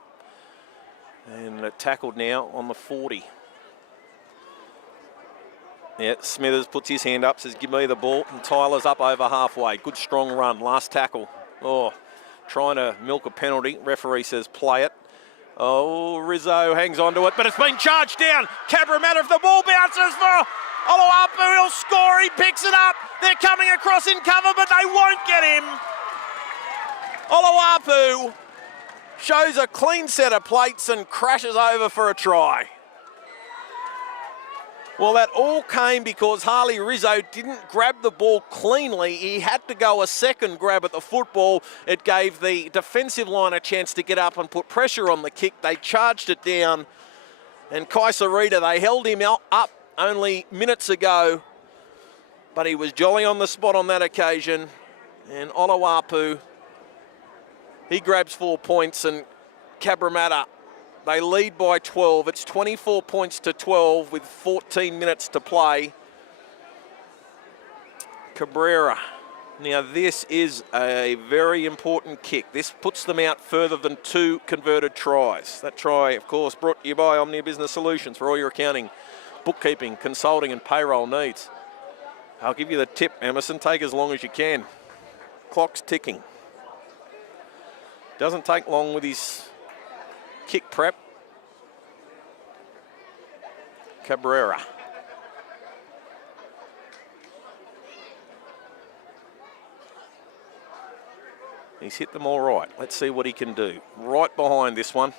And tackled now on the 40. Yeah, Smithers puts his hand up, says, give me the ball. And Tyler's up over halfway. Good strong run. Last tackle. Oh, trying to milk a penalty. Referee says, play it. Oh, Rizzo hangs on to it, but it's been charged down. Cabramatta, if the ball bounces for Oloapu, he'll score. He picks it up. They're coming across in cover, but they won't get him. Oloapu shows a clean set of plates and crashes over for a try. Well, that all came because Harley Rizzo didn't grab the ball cleanly. He had to go a second grab at the football. It gave the defensive line a chance to get up and put pressure on the kick. They charged it down. And Kaisarita, they held him up only minutes ago, but he was jolly on the spot on that occasion. And Oloapu, he grabs 4 points, and Cabramatta, they lead by 12. It's 24 points to 12 with 14 minutes to play. Cabrera. Now this is a very important kick. This puts them out further than 2 converted tries. That try, of course, brought to you by Omnia Business Solutions for all your accounting, bookkeeping, consulting and payroll needs. I'll give you the tip, Emerson. Take as long as you can. Clock's ticking. Doesn't take long with his kick prep. Cabrera. He's hit them all right. Let's see what he can do. Right behind this one.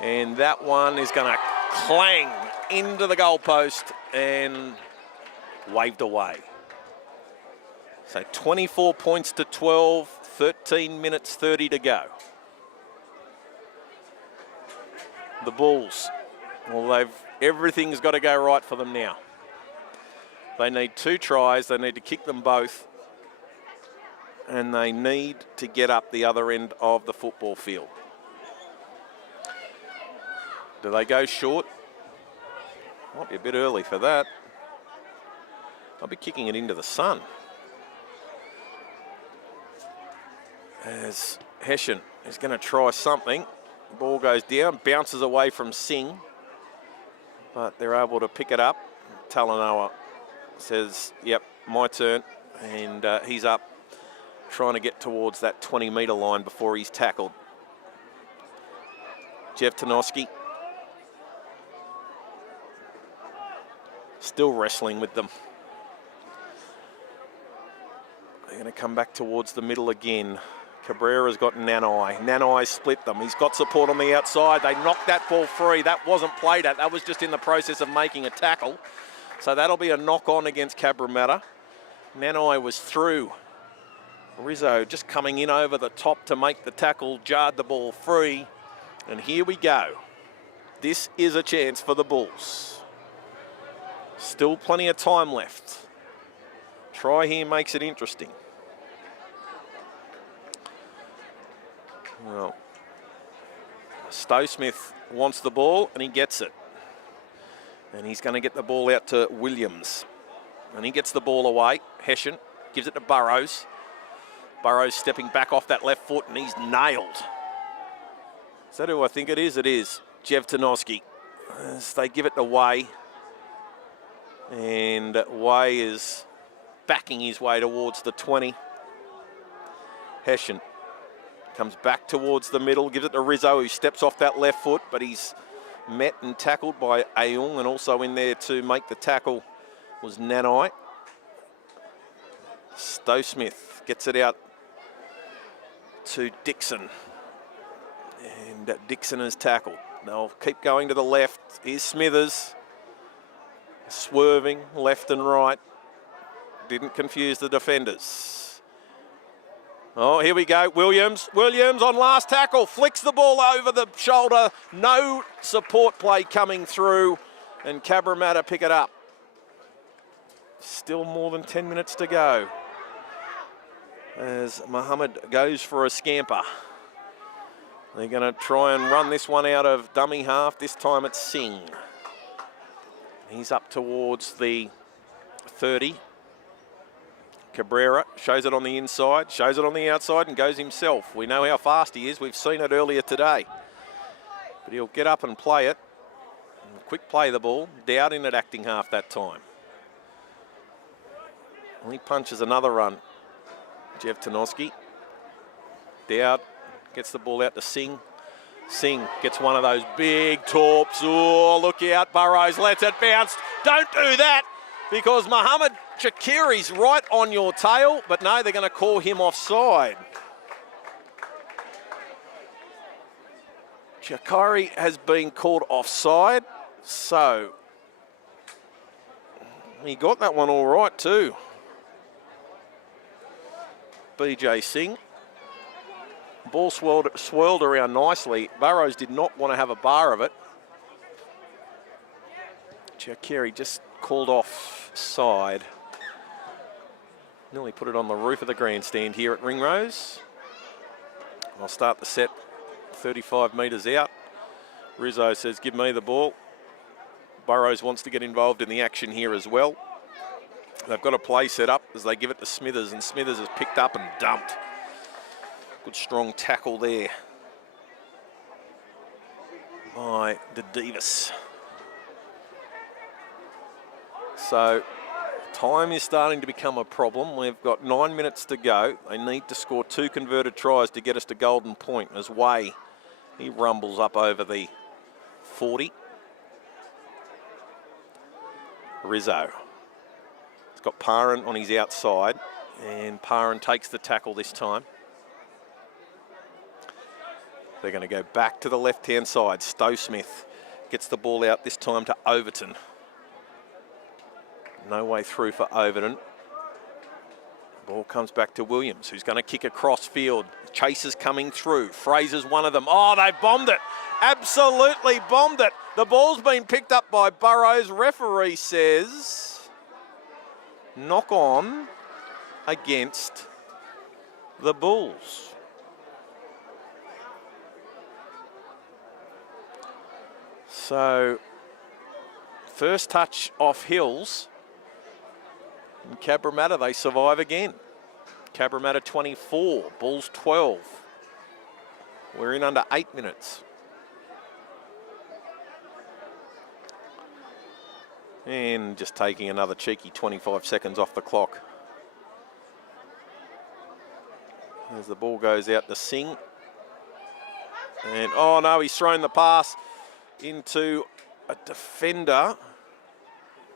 And that one is going to clang into the goalpost and waved away. So 24 points to 12, 13 minutes 30 to go. The Bulls, well, everything's got to go right for them now. They need 2 tries. They need to kick them both. And they need to get up the other end of the football field. Do they go short? Might be a bit early for that. I'll be kicking it into the sun. As Hessian is going to try something. Ball goes down, bounces away from Singh, but they're able to pick it up. Talanoa says, yep, my turn, and he's up trying to get towards that 20-metre line before he's tackled. Jeff Tanoski still wrestling with them. They're going to come back towards the middle again. Cabrera's got Nanai. Nanai split them. He's got support on the outside. They knocked that ball free. That wasn't played at. That was just in the process of making a tackle. So that'll be a knock-on against Cabramatta. Nanai was through. Rizzo just coming in over the top to make the tackle, jarred the ball free. And here we go. This is a chance for the Bulls. Still plenty of time left. Try here makes it interesting. Well, Stowe Smith wants the ball and he gets it. And he's going to get the ball out to Williams. And he gets the ball away. Hessian gives it to Burrows. Burrows stepping back off that left foot and he's nailed. Is that who I think it is? It is. Jev Tanoski. As they give it to Way. And Way is backing his way towards the 20. Hessian comes back towards the middle, gives it to Rizzo, who steps off that left foot, but he's met and tackled by Aung, and also in there to make the tackle was Nanai. Stowe Smith gets it out to Dixon. And Dixon is tackled. They'll keep going to the left. Here's Smithers. Swerving left and right. Didn't confuse the defenders. Oh, here we go. Williams on last tackle. Flicks the ball over the shoulder. No support play coming through. And Cabramatta pick it up. Still more than 10 minutes to go. As Muhammad goes for a scamper. They're going to try and run this one out of dummy half. This time it's Singh. He's up towards the 30. Cabrera shows it on the inside, shows it on the outside and goes himself. We know how fast he is. We've seen it earlier today. But he'll get up and play it. Quick play the ball. Dowd in at acting half that time. And he punches another run. Jeff Tanoski. Dowd gets the ball out to Singh. Singh gets one of those big torps. Oh, look out, Burrows lets it bounce. Don't do that, because Muhammad Shakiri's right on your tail, but no, they're going to call him offside. Shakiri has been called offside, so he got that one all right too. BJ Singh. Ball swirled around nicely. Burrows did not want to have a bar of it. Shakiri just called offside. Nearly put it on the roof of the grandstand here at Ringrose. I'll start the set 35 metres out. Rizzo says, give me the ball. Burrows wants to get involved in the action here as well. They've got a play set up as they give it to Smithers, and Smithers has picked up and dumped. Good strong tackle there by De Davis. So time is starting to become a problem. We've got 9 minutes to go. They need to score 2 converted tries to get us to golden point as Way, he rumbles up over the 40. Rizzo. He's got Parran on his outside, and Parran takes the tackle this time. They're going to go back to the left-hand side. Stowe Smith gets the ball out this time to Overton. No way through for Overton. Ball comes back to Williams, who's going to kick across field. Chasers coming through. Fraser's one of them. Oh, they've bombed it. Absolutely bombed it. The ball's been picked up by Burrows. Referee says knock on against the Bulls. So, first touch off Hills. And Cabramatta, they survive again. Cabramatta 24, Bulls 12. We're in under 8 minutes. And just taking another cheeky 25 seconds off the clock. As the ball goes out to Singh. And, oh no, he's thrown the pass into a defender,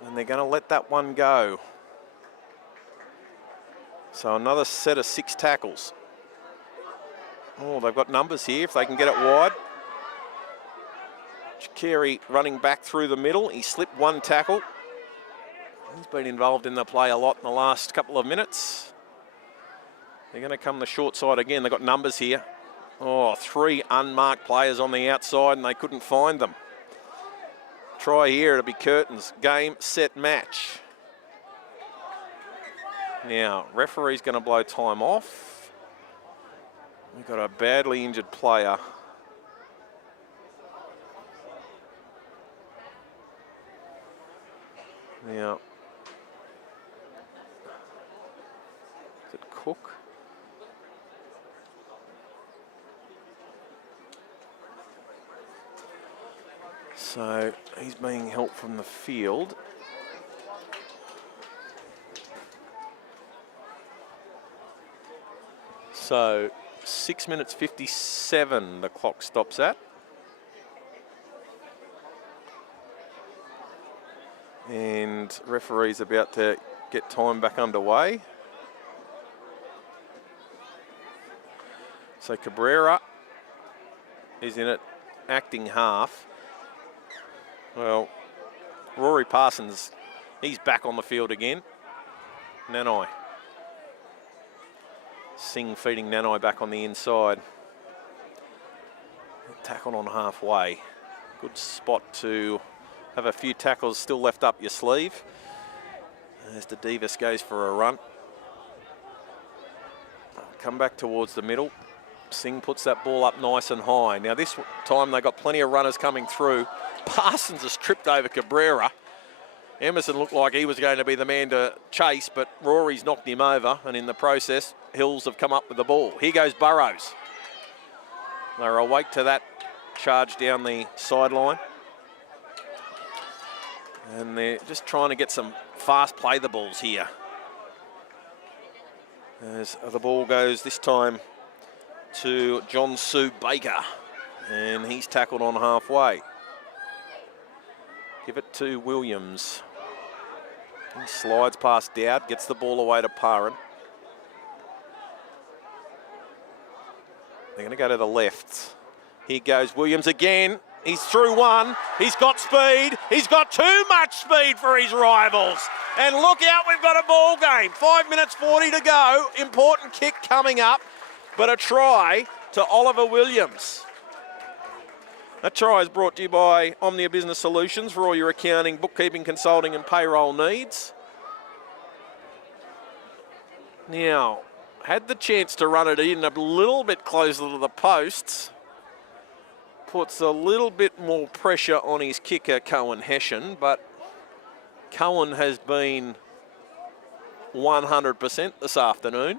and they're going to let that one go. So another set of 6 tackles. Oh, they've got numbers here if they can get it wide. Shakiri running back through the middle. He slipped 1 tackle. He's been involved in the play a lot in the last couple of minutes. They're going to come the short side again. They've got numbers here. Oh, 3 unmarked players on the outside, and they couldn't find them. Try here, it'll be curtains. Game, set, match. Now, referee's going to blow time off. We've got a badly injured player. Now, is it Cook? So he's being helped from the field. So 6 minutes 57 the clock stops at. And referee's about to get time back underway. So Cabrera is in it, acting half. Well, Rory Parsons, he's back on the field again. Nanai. Singh feeding Nanai back on the inside. Tackle on halfway. Good spot to have a few tackles still left up your sleeve. As the Davis goes for a run. Come back towards the middle. Singh puts that ball up nice and high. Now this time they got plenty of runners coming through. Parsons has tripped over Cabrera. Emerson looked like he was going to be the man to chase, but Rory's knocked him over, and in the process, Hills have come up with the ball. Here goes Burrows. They're awake to that charge down the sideline. And they're just trying to get some fast play the balls here. As the ball goes this time to John Sue Baker, and he's tackled on halfway. Give it to Williams. He slides past Dowd, gets the ball away to Parran. They're going to go to the left. Here goes Williams again. He's through one. He's got speed. He's got too much speed for his rivals. And look out, we've got a ball game. 5 minutes 40 to go. Important kick coming up, but a try to Oliver Williams. That try is brought to you by Omnia Business Solutions for all your accounting, bookkeeping, consulting and payroll needs. Now, had the chance to run it in a little bit closer to the posts. Puts a little bit more pressure on his kicker, Cohen Hessian, but Cohen has been 100% this afternoon.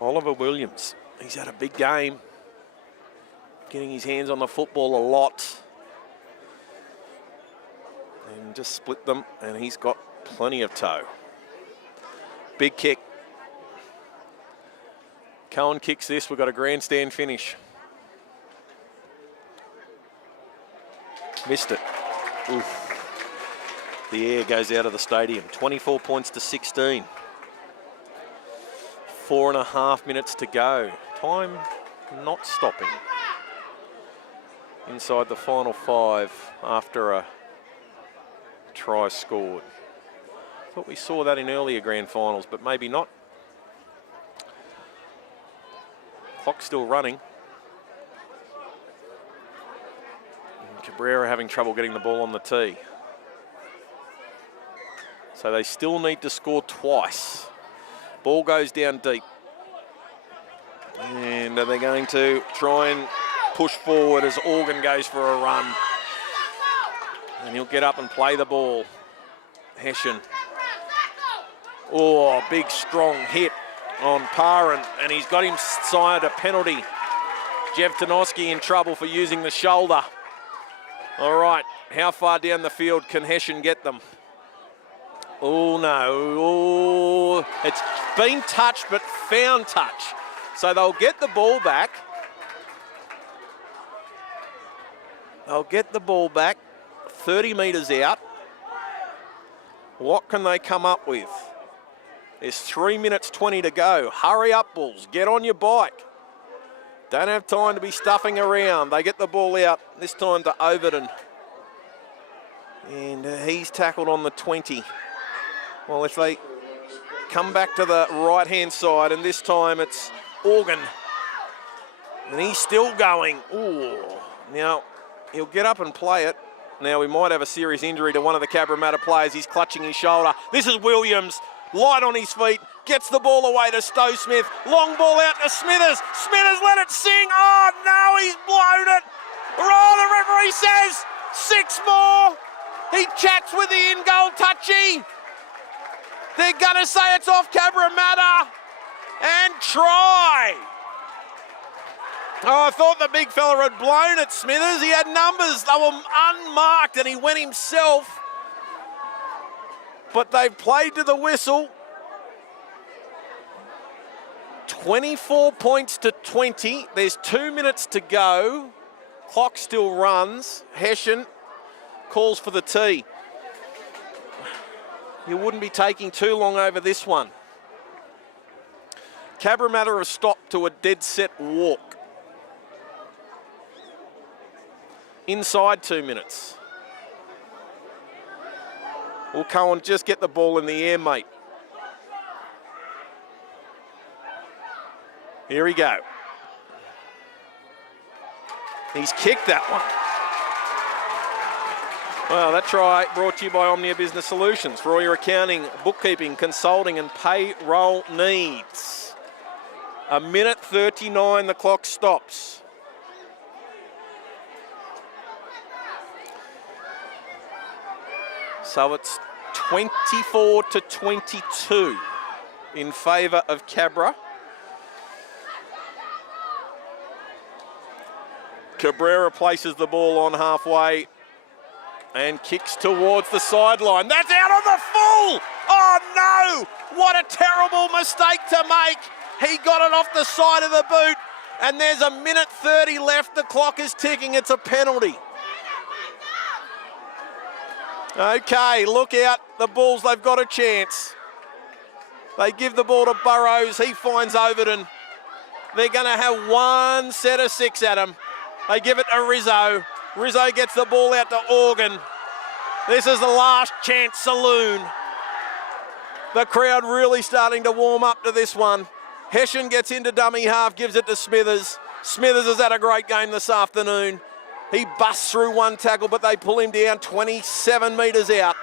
Oliver Williams, he's had a big game, getting his hands on the football a lot. And just split them, and he's got plenty of toe. Big kick. Cohen kicks this, we've got a grandstand finish. Missed it. Oof. The air goes out of the stadium. 24 points to 16. 4.5 minutes to go. Time not stopping. Inside the final 5 after a try scored. Thought we saw that in earlier grand finals, but maybe not. Clock still running. And Cabrera having trouble getting the ball on the tee. So they still need to score twice. Ball goes down deep. And are they going to try and push forward as Organ goes for a run? And he'll get up and play the ball. Hessian. Oh, big strong hit on Parran, and he's got him signed a penalty. Jev Tanoski in trouble for using the shoulder. All right, how far down the field can Hessian get them? Oh no, oh, it's been touched but found touch. So they'll get the ball back. They'll get the ball back, 30 metres out. What can they come up with? There's 3 minutes 20 to go. Hurry up, Bulls. Get on your bike. Don't have time to be stuffing around. They get the ball out, this time to Overton. And he's tackled on the 20. Well, if they come back to the right-hand side, and this time it's Organ. And he's still going. Ooh. Now, he'll get up and play it. Now, we might have a serious injury to one of the Cabramatta players. He's clutching his shoulder. This is Williams. Light on his feet, gets the ball away to Stowe Smith. Long ball out to Smithers. Smithers let it sing. Oh no, he's blown it. Oh, the referee says 6 more. He chats with the in-goal touchy. They're gonna say it's off Cabramatta and try. Oh, I thought the big fella had blown it, Smithers. He had numbers, they were unmarked, and he went himself. But they've played to the whistle. 24 points to 20. There's 2 minutes to go. Clock still runs. Hessian calls for the tee. You wouldn't be taking too long over this one. Cabramatta have stopped to a dead set walk. Inside 2 minutes. Will Cohen just get the ball in the air, mate? Here we go. He's kicked that one. Well, that try brought to you by Omnia Business Solutions for all your accounting, bookkeeping, consulting and payroll needs. 1:39, the clock stops. So it's 24-22 in favour of Cabra. Cabrera places the ball on halfway and kicks towards the sideline. That's out on the full! Oh no! What a terrible mistake to make. He got it off the side of the boot and there's 1:30 left. The clock is ticking. It's a penalty. Okay, look out. The Bulls, they've got a chance. They give the ball to Burrows. He finds Overton. They're going to have one set of 6 at him. They give it to Rizzo. Rizzo gets the ball out to Organ. This is the last chance saloon. The crowd really starting to warm up to this one. Hessian gets into dummy half, gives it to Smithers. Smithers has had a great game this afternoon. He busts through one tackle, but they pull him down 27 metres out.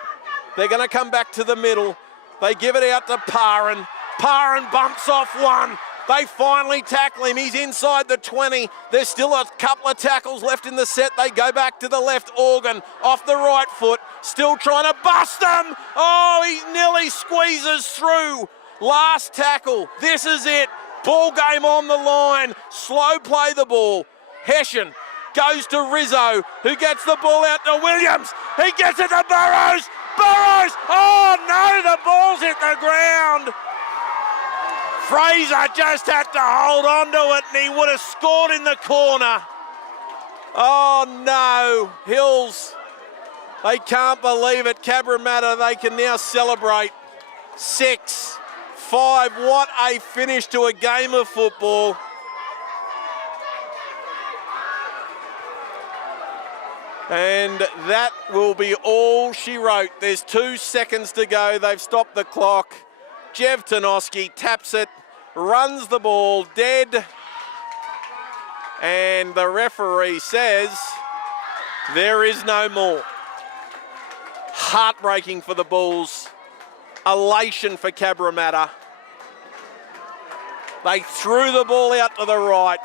They're going to come back to the middle. They give it out to Parran. Parran bumps off one. They finally tackle him. He's inside the 20. There's still a couple of tackles left in the set. They go back to the left. Organ off the right foot. Still trying to bust him. Oh, he nearly squeezes through. Last tackle. This is it. Ball game on the line. Slow play the ball. Hessian goes to Rizzo, who gets the ball out to Williams. He gets it to Burrows. Burrows! Oh no, the ball's hit the ground. Fraser just had to hold on to it and he would have scored in the corner. Oh no, Hills, they can't believe it. Cabramatta, they can now celebrate. 6-5, what a finish to a game of football. And that will be all she wrote. There's 2 seconds to go. They've stopped the clock. Jev Tanoski taps it, runs the ball dead. And the referee says there is no more. Heartbreaking for the Bulls. Elation for Cabramatta. They threw the ball out to the right.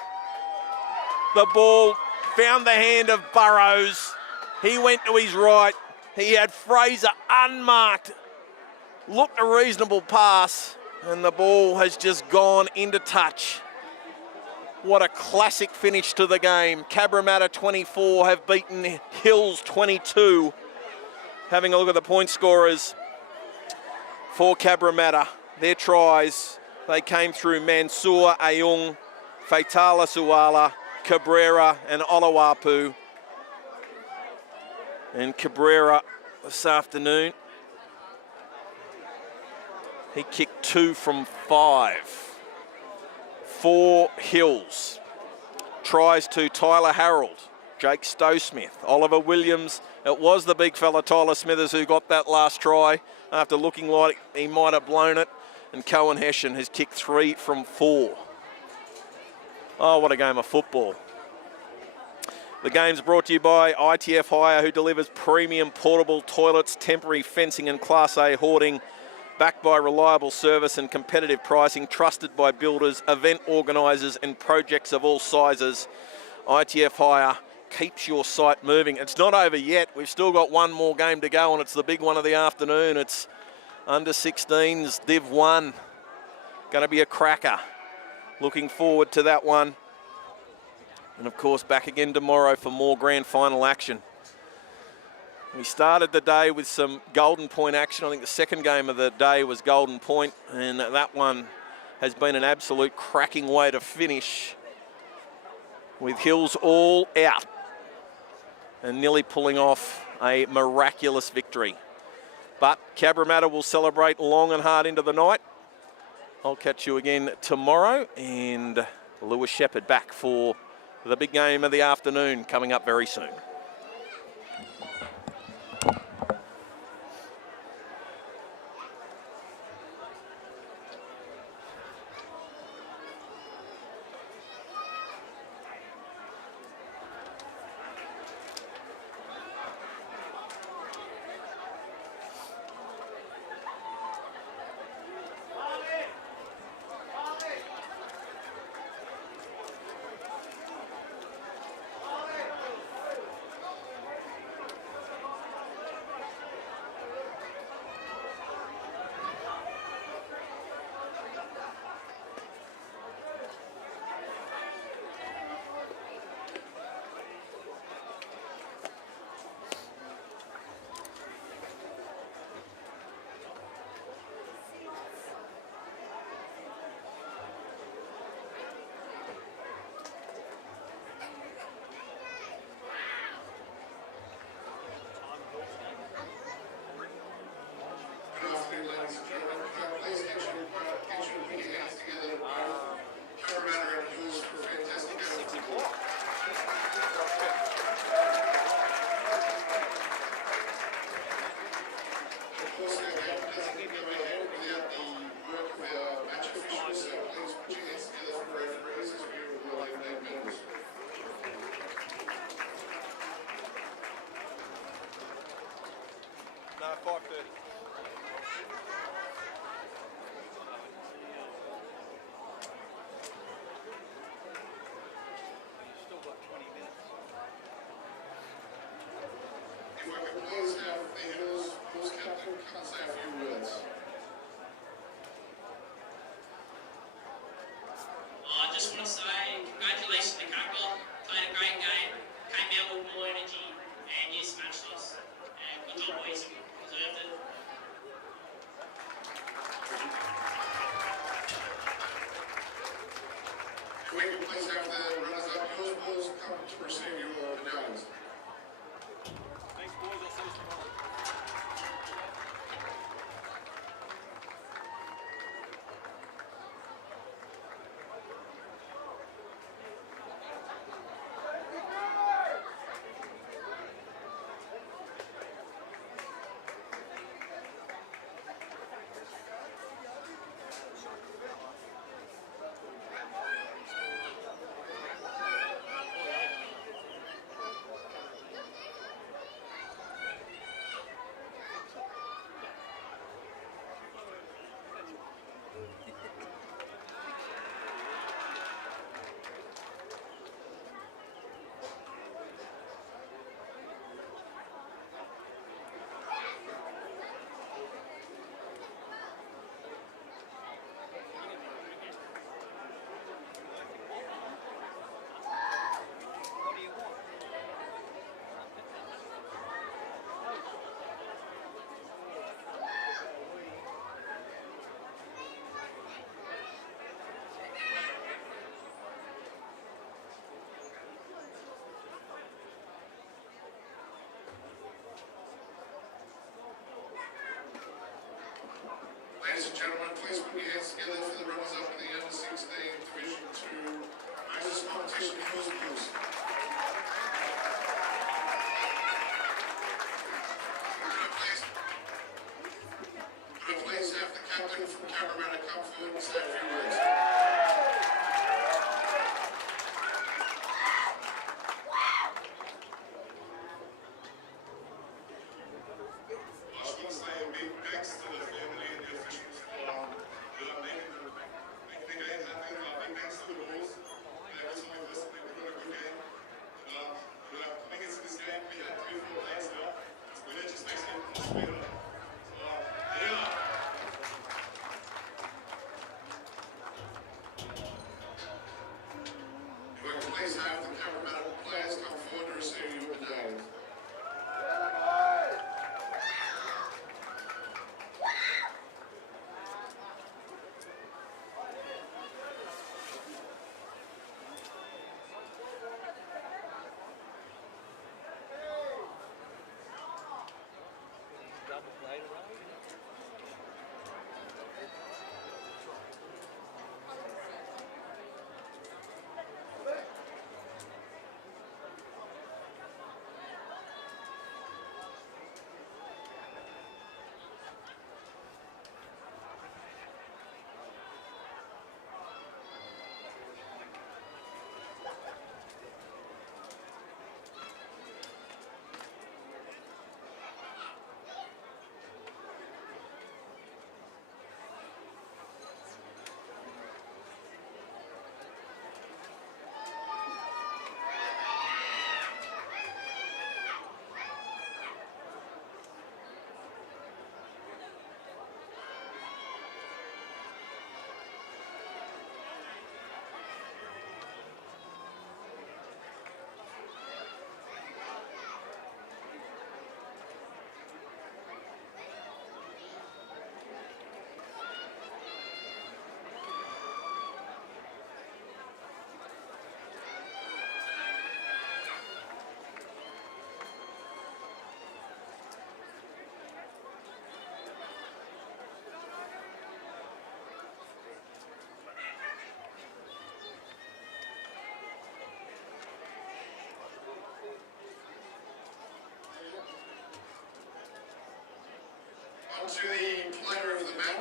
The ball found the hand of Burrows. He went to his right. He had Fraser unmarked. Looked a reasonable pass. And the ball has just gone into touch. What a classic finish to the game. Cabramatta 24 have beaten Hills 22. Having a look at the point scorers for Cabramatta. Their tries, they came through Mansour, Ayung, Faitala Suala, Cabrera and Olawapu. And Cabrera this afternoon, he kicked 2 from 5 for Hills. Tries to Tyler Harold, Jake Stowsmith, Oliver Williams. It was the big fella Tyler Smithers who got that last try after looking like he might have blown it. And Cohen Hessian has kicked 3 from 4. Oh, what a game of football. The game's brought to you by ITF Hire, who delivers premium portable toilets, temporary fencing and Class A hoarding, backed by reliable service and competitive pricing, trusted by builders, event organisers and projects of all sizes. ITF Hire keeps your site moving. It's not over yet. We've still got one more game to go, and it's the big one of the afternoon. It's under 16s, Div 1. Going to be a cracker. Looking forward to that one. And of course, back again tomorrow for more grand final action. We started the day with some Golden Point action. I think the second game of the day was Golden Point, and that one has been an absolute cracking way to finish, with Hills all out and nearly pulling off a miraculous victory. But Cabramatta will celebrate long and hard into the night. I'll catch you again tomorrow, and Lewis Shepherd back for the big game of the afternoon coming up very soon. No, 5:30. Still got 20 minutes. If I could please have the Hills captain come and say a few words. I just want to say congratulations to Cabramatta. Played a great game, came out with more energy, and you smashed us. And good job, boys. Deserved it. If we could please have the runners-up Hills Bulls come to receive your medallions. Thanks, boys. I'll see you tomorrow. Ladies and gentlemen, please put your hands together for the runners-up in the under-16 Division 2 Moses competition Hills Bulls. Could I please have the captain from Cabramatta come forward and say a few words? I just want to say a big thanks to the family and the officials that are making the game happen. Big thanks to the Bulls. Every time we listen, we've got a good game. Coming into this game, we had 3-4 players now. It just makes it much better. So, yeah.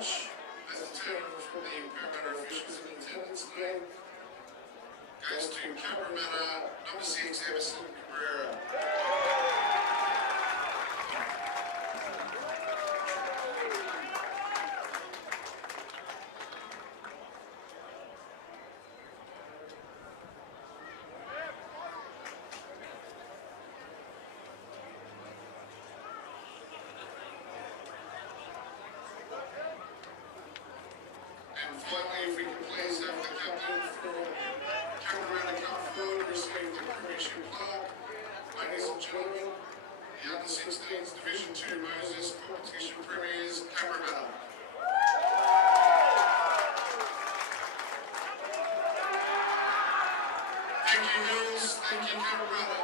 match, as determined from the Parramatta officials in attendance tonight, goes to Cabramatta, number 6, Emerson Cabrera. And finally, if we can please have the captain from Cabramatta come forward, receive the premiership plaque. Ladies and gentlemen, the under-16s Division 2 Moses competition premiers, Cabramatta. Thank you, Hills. Thank you, Cabramatta.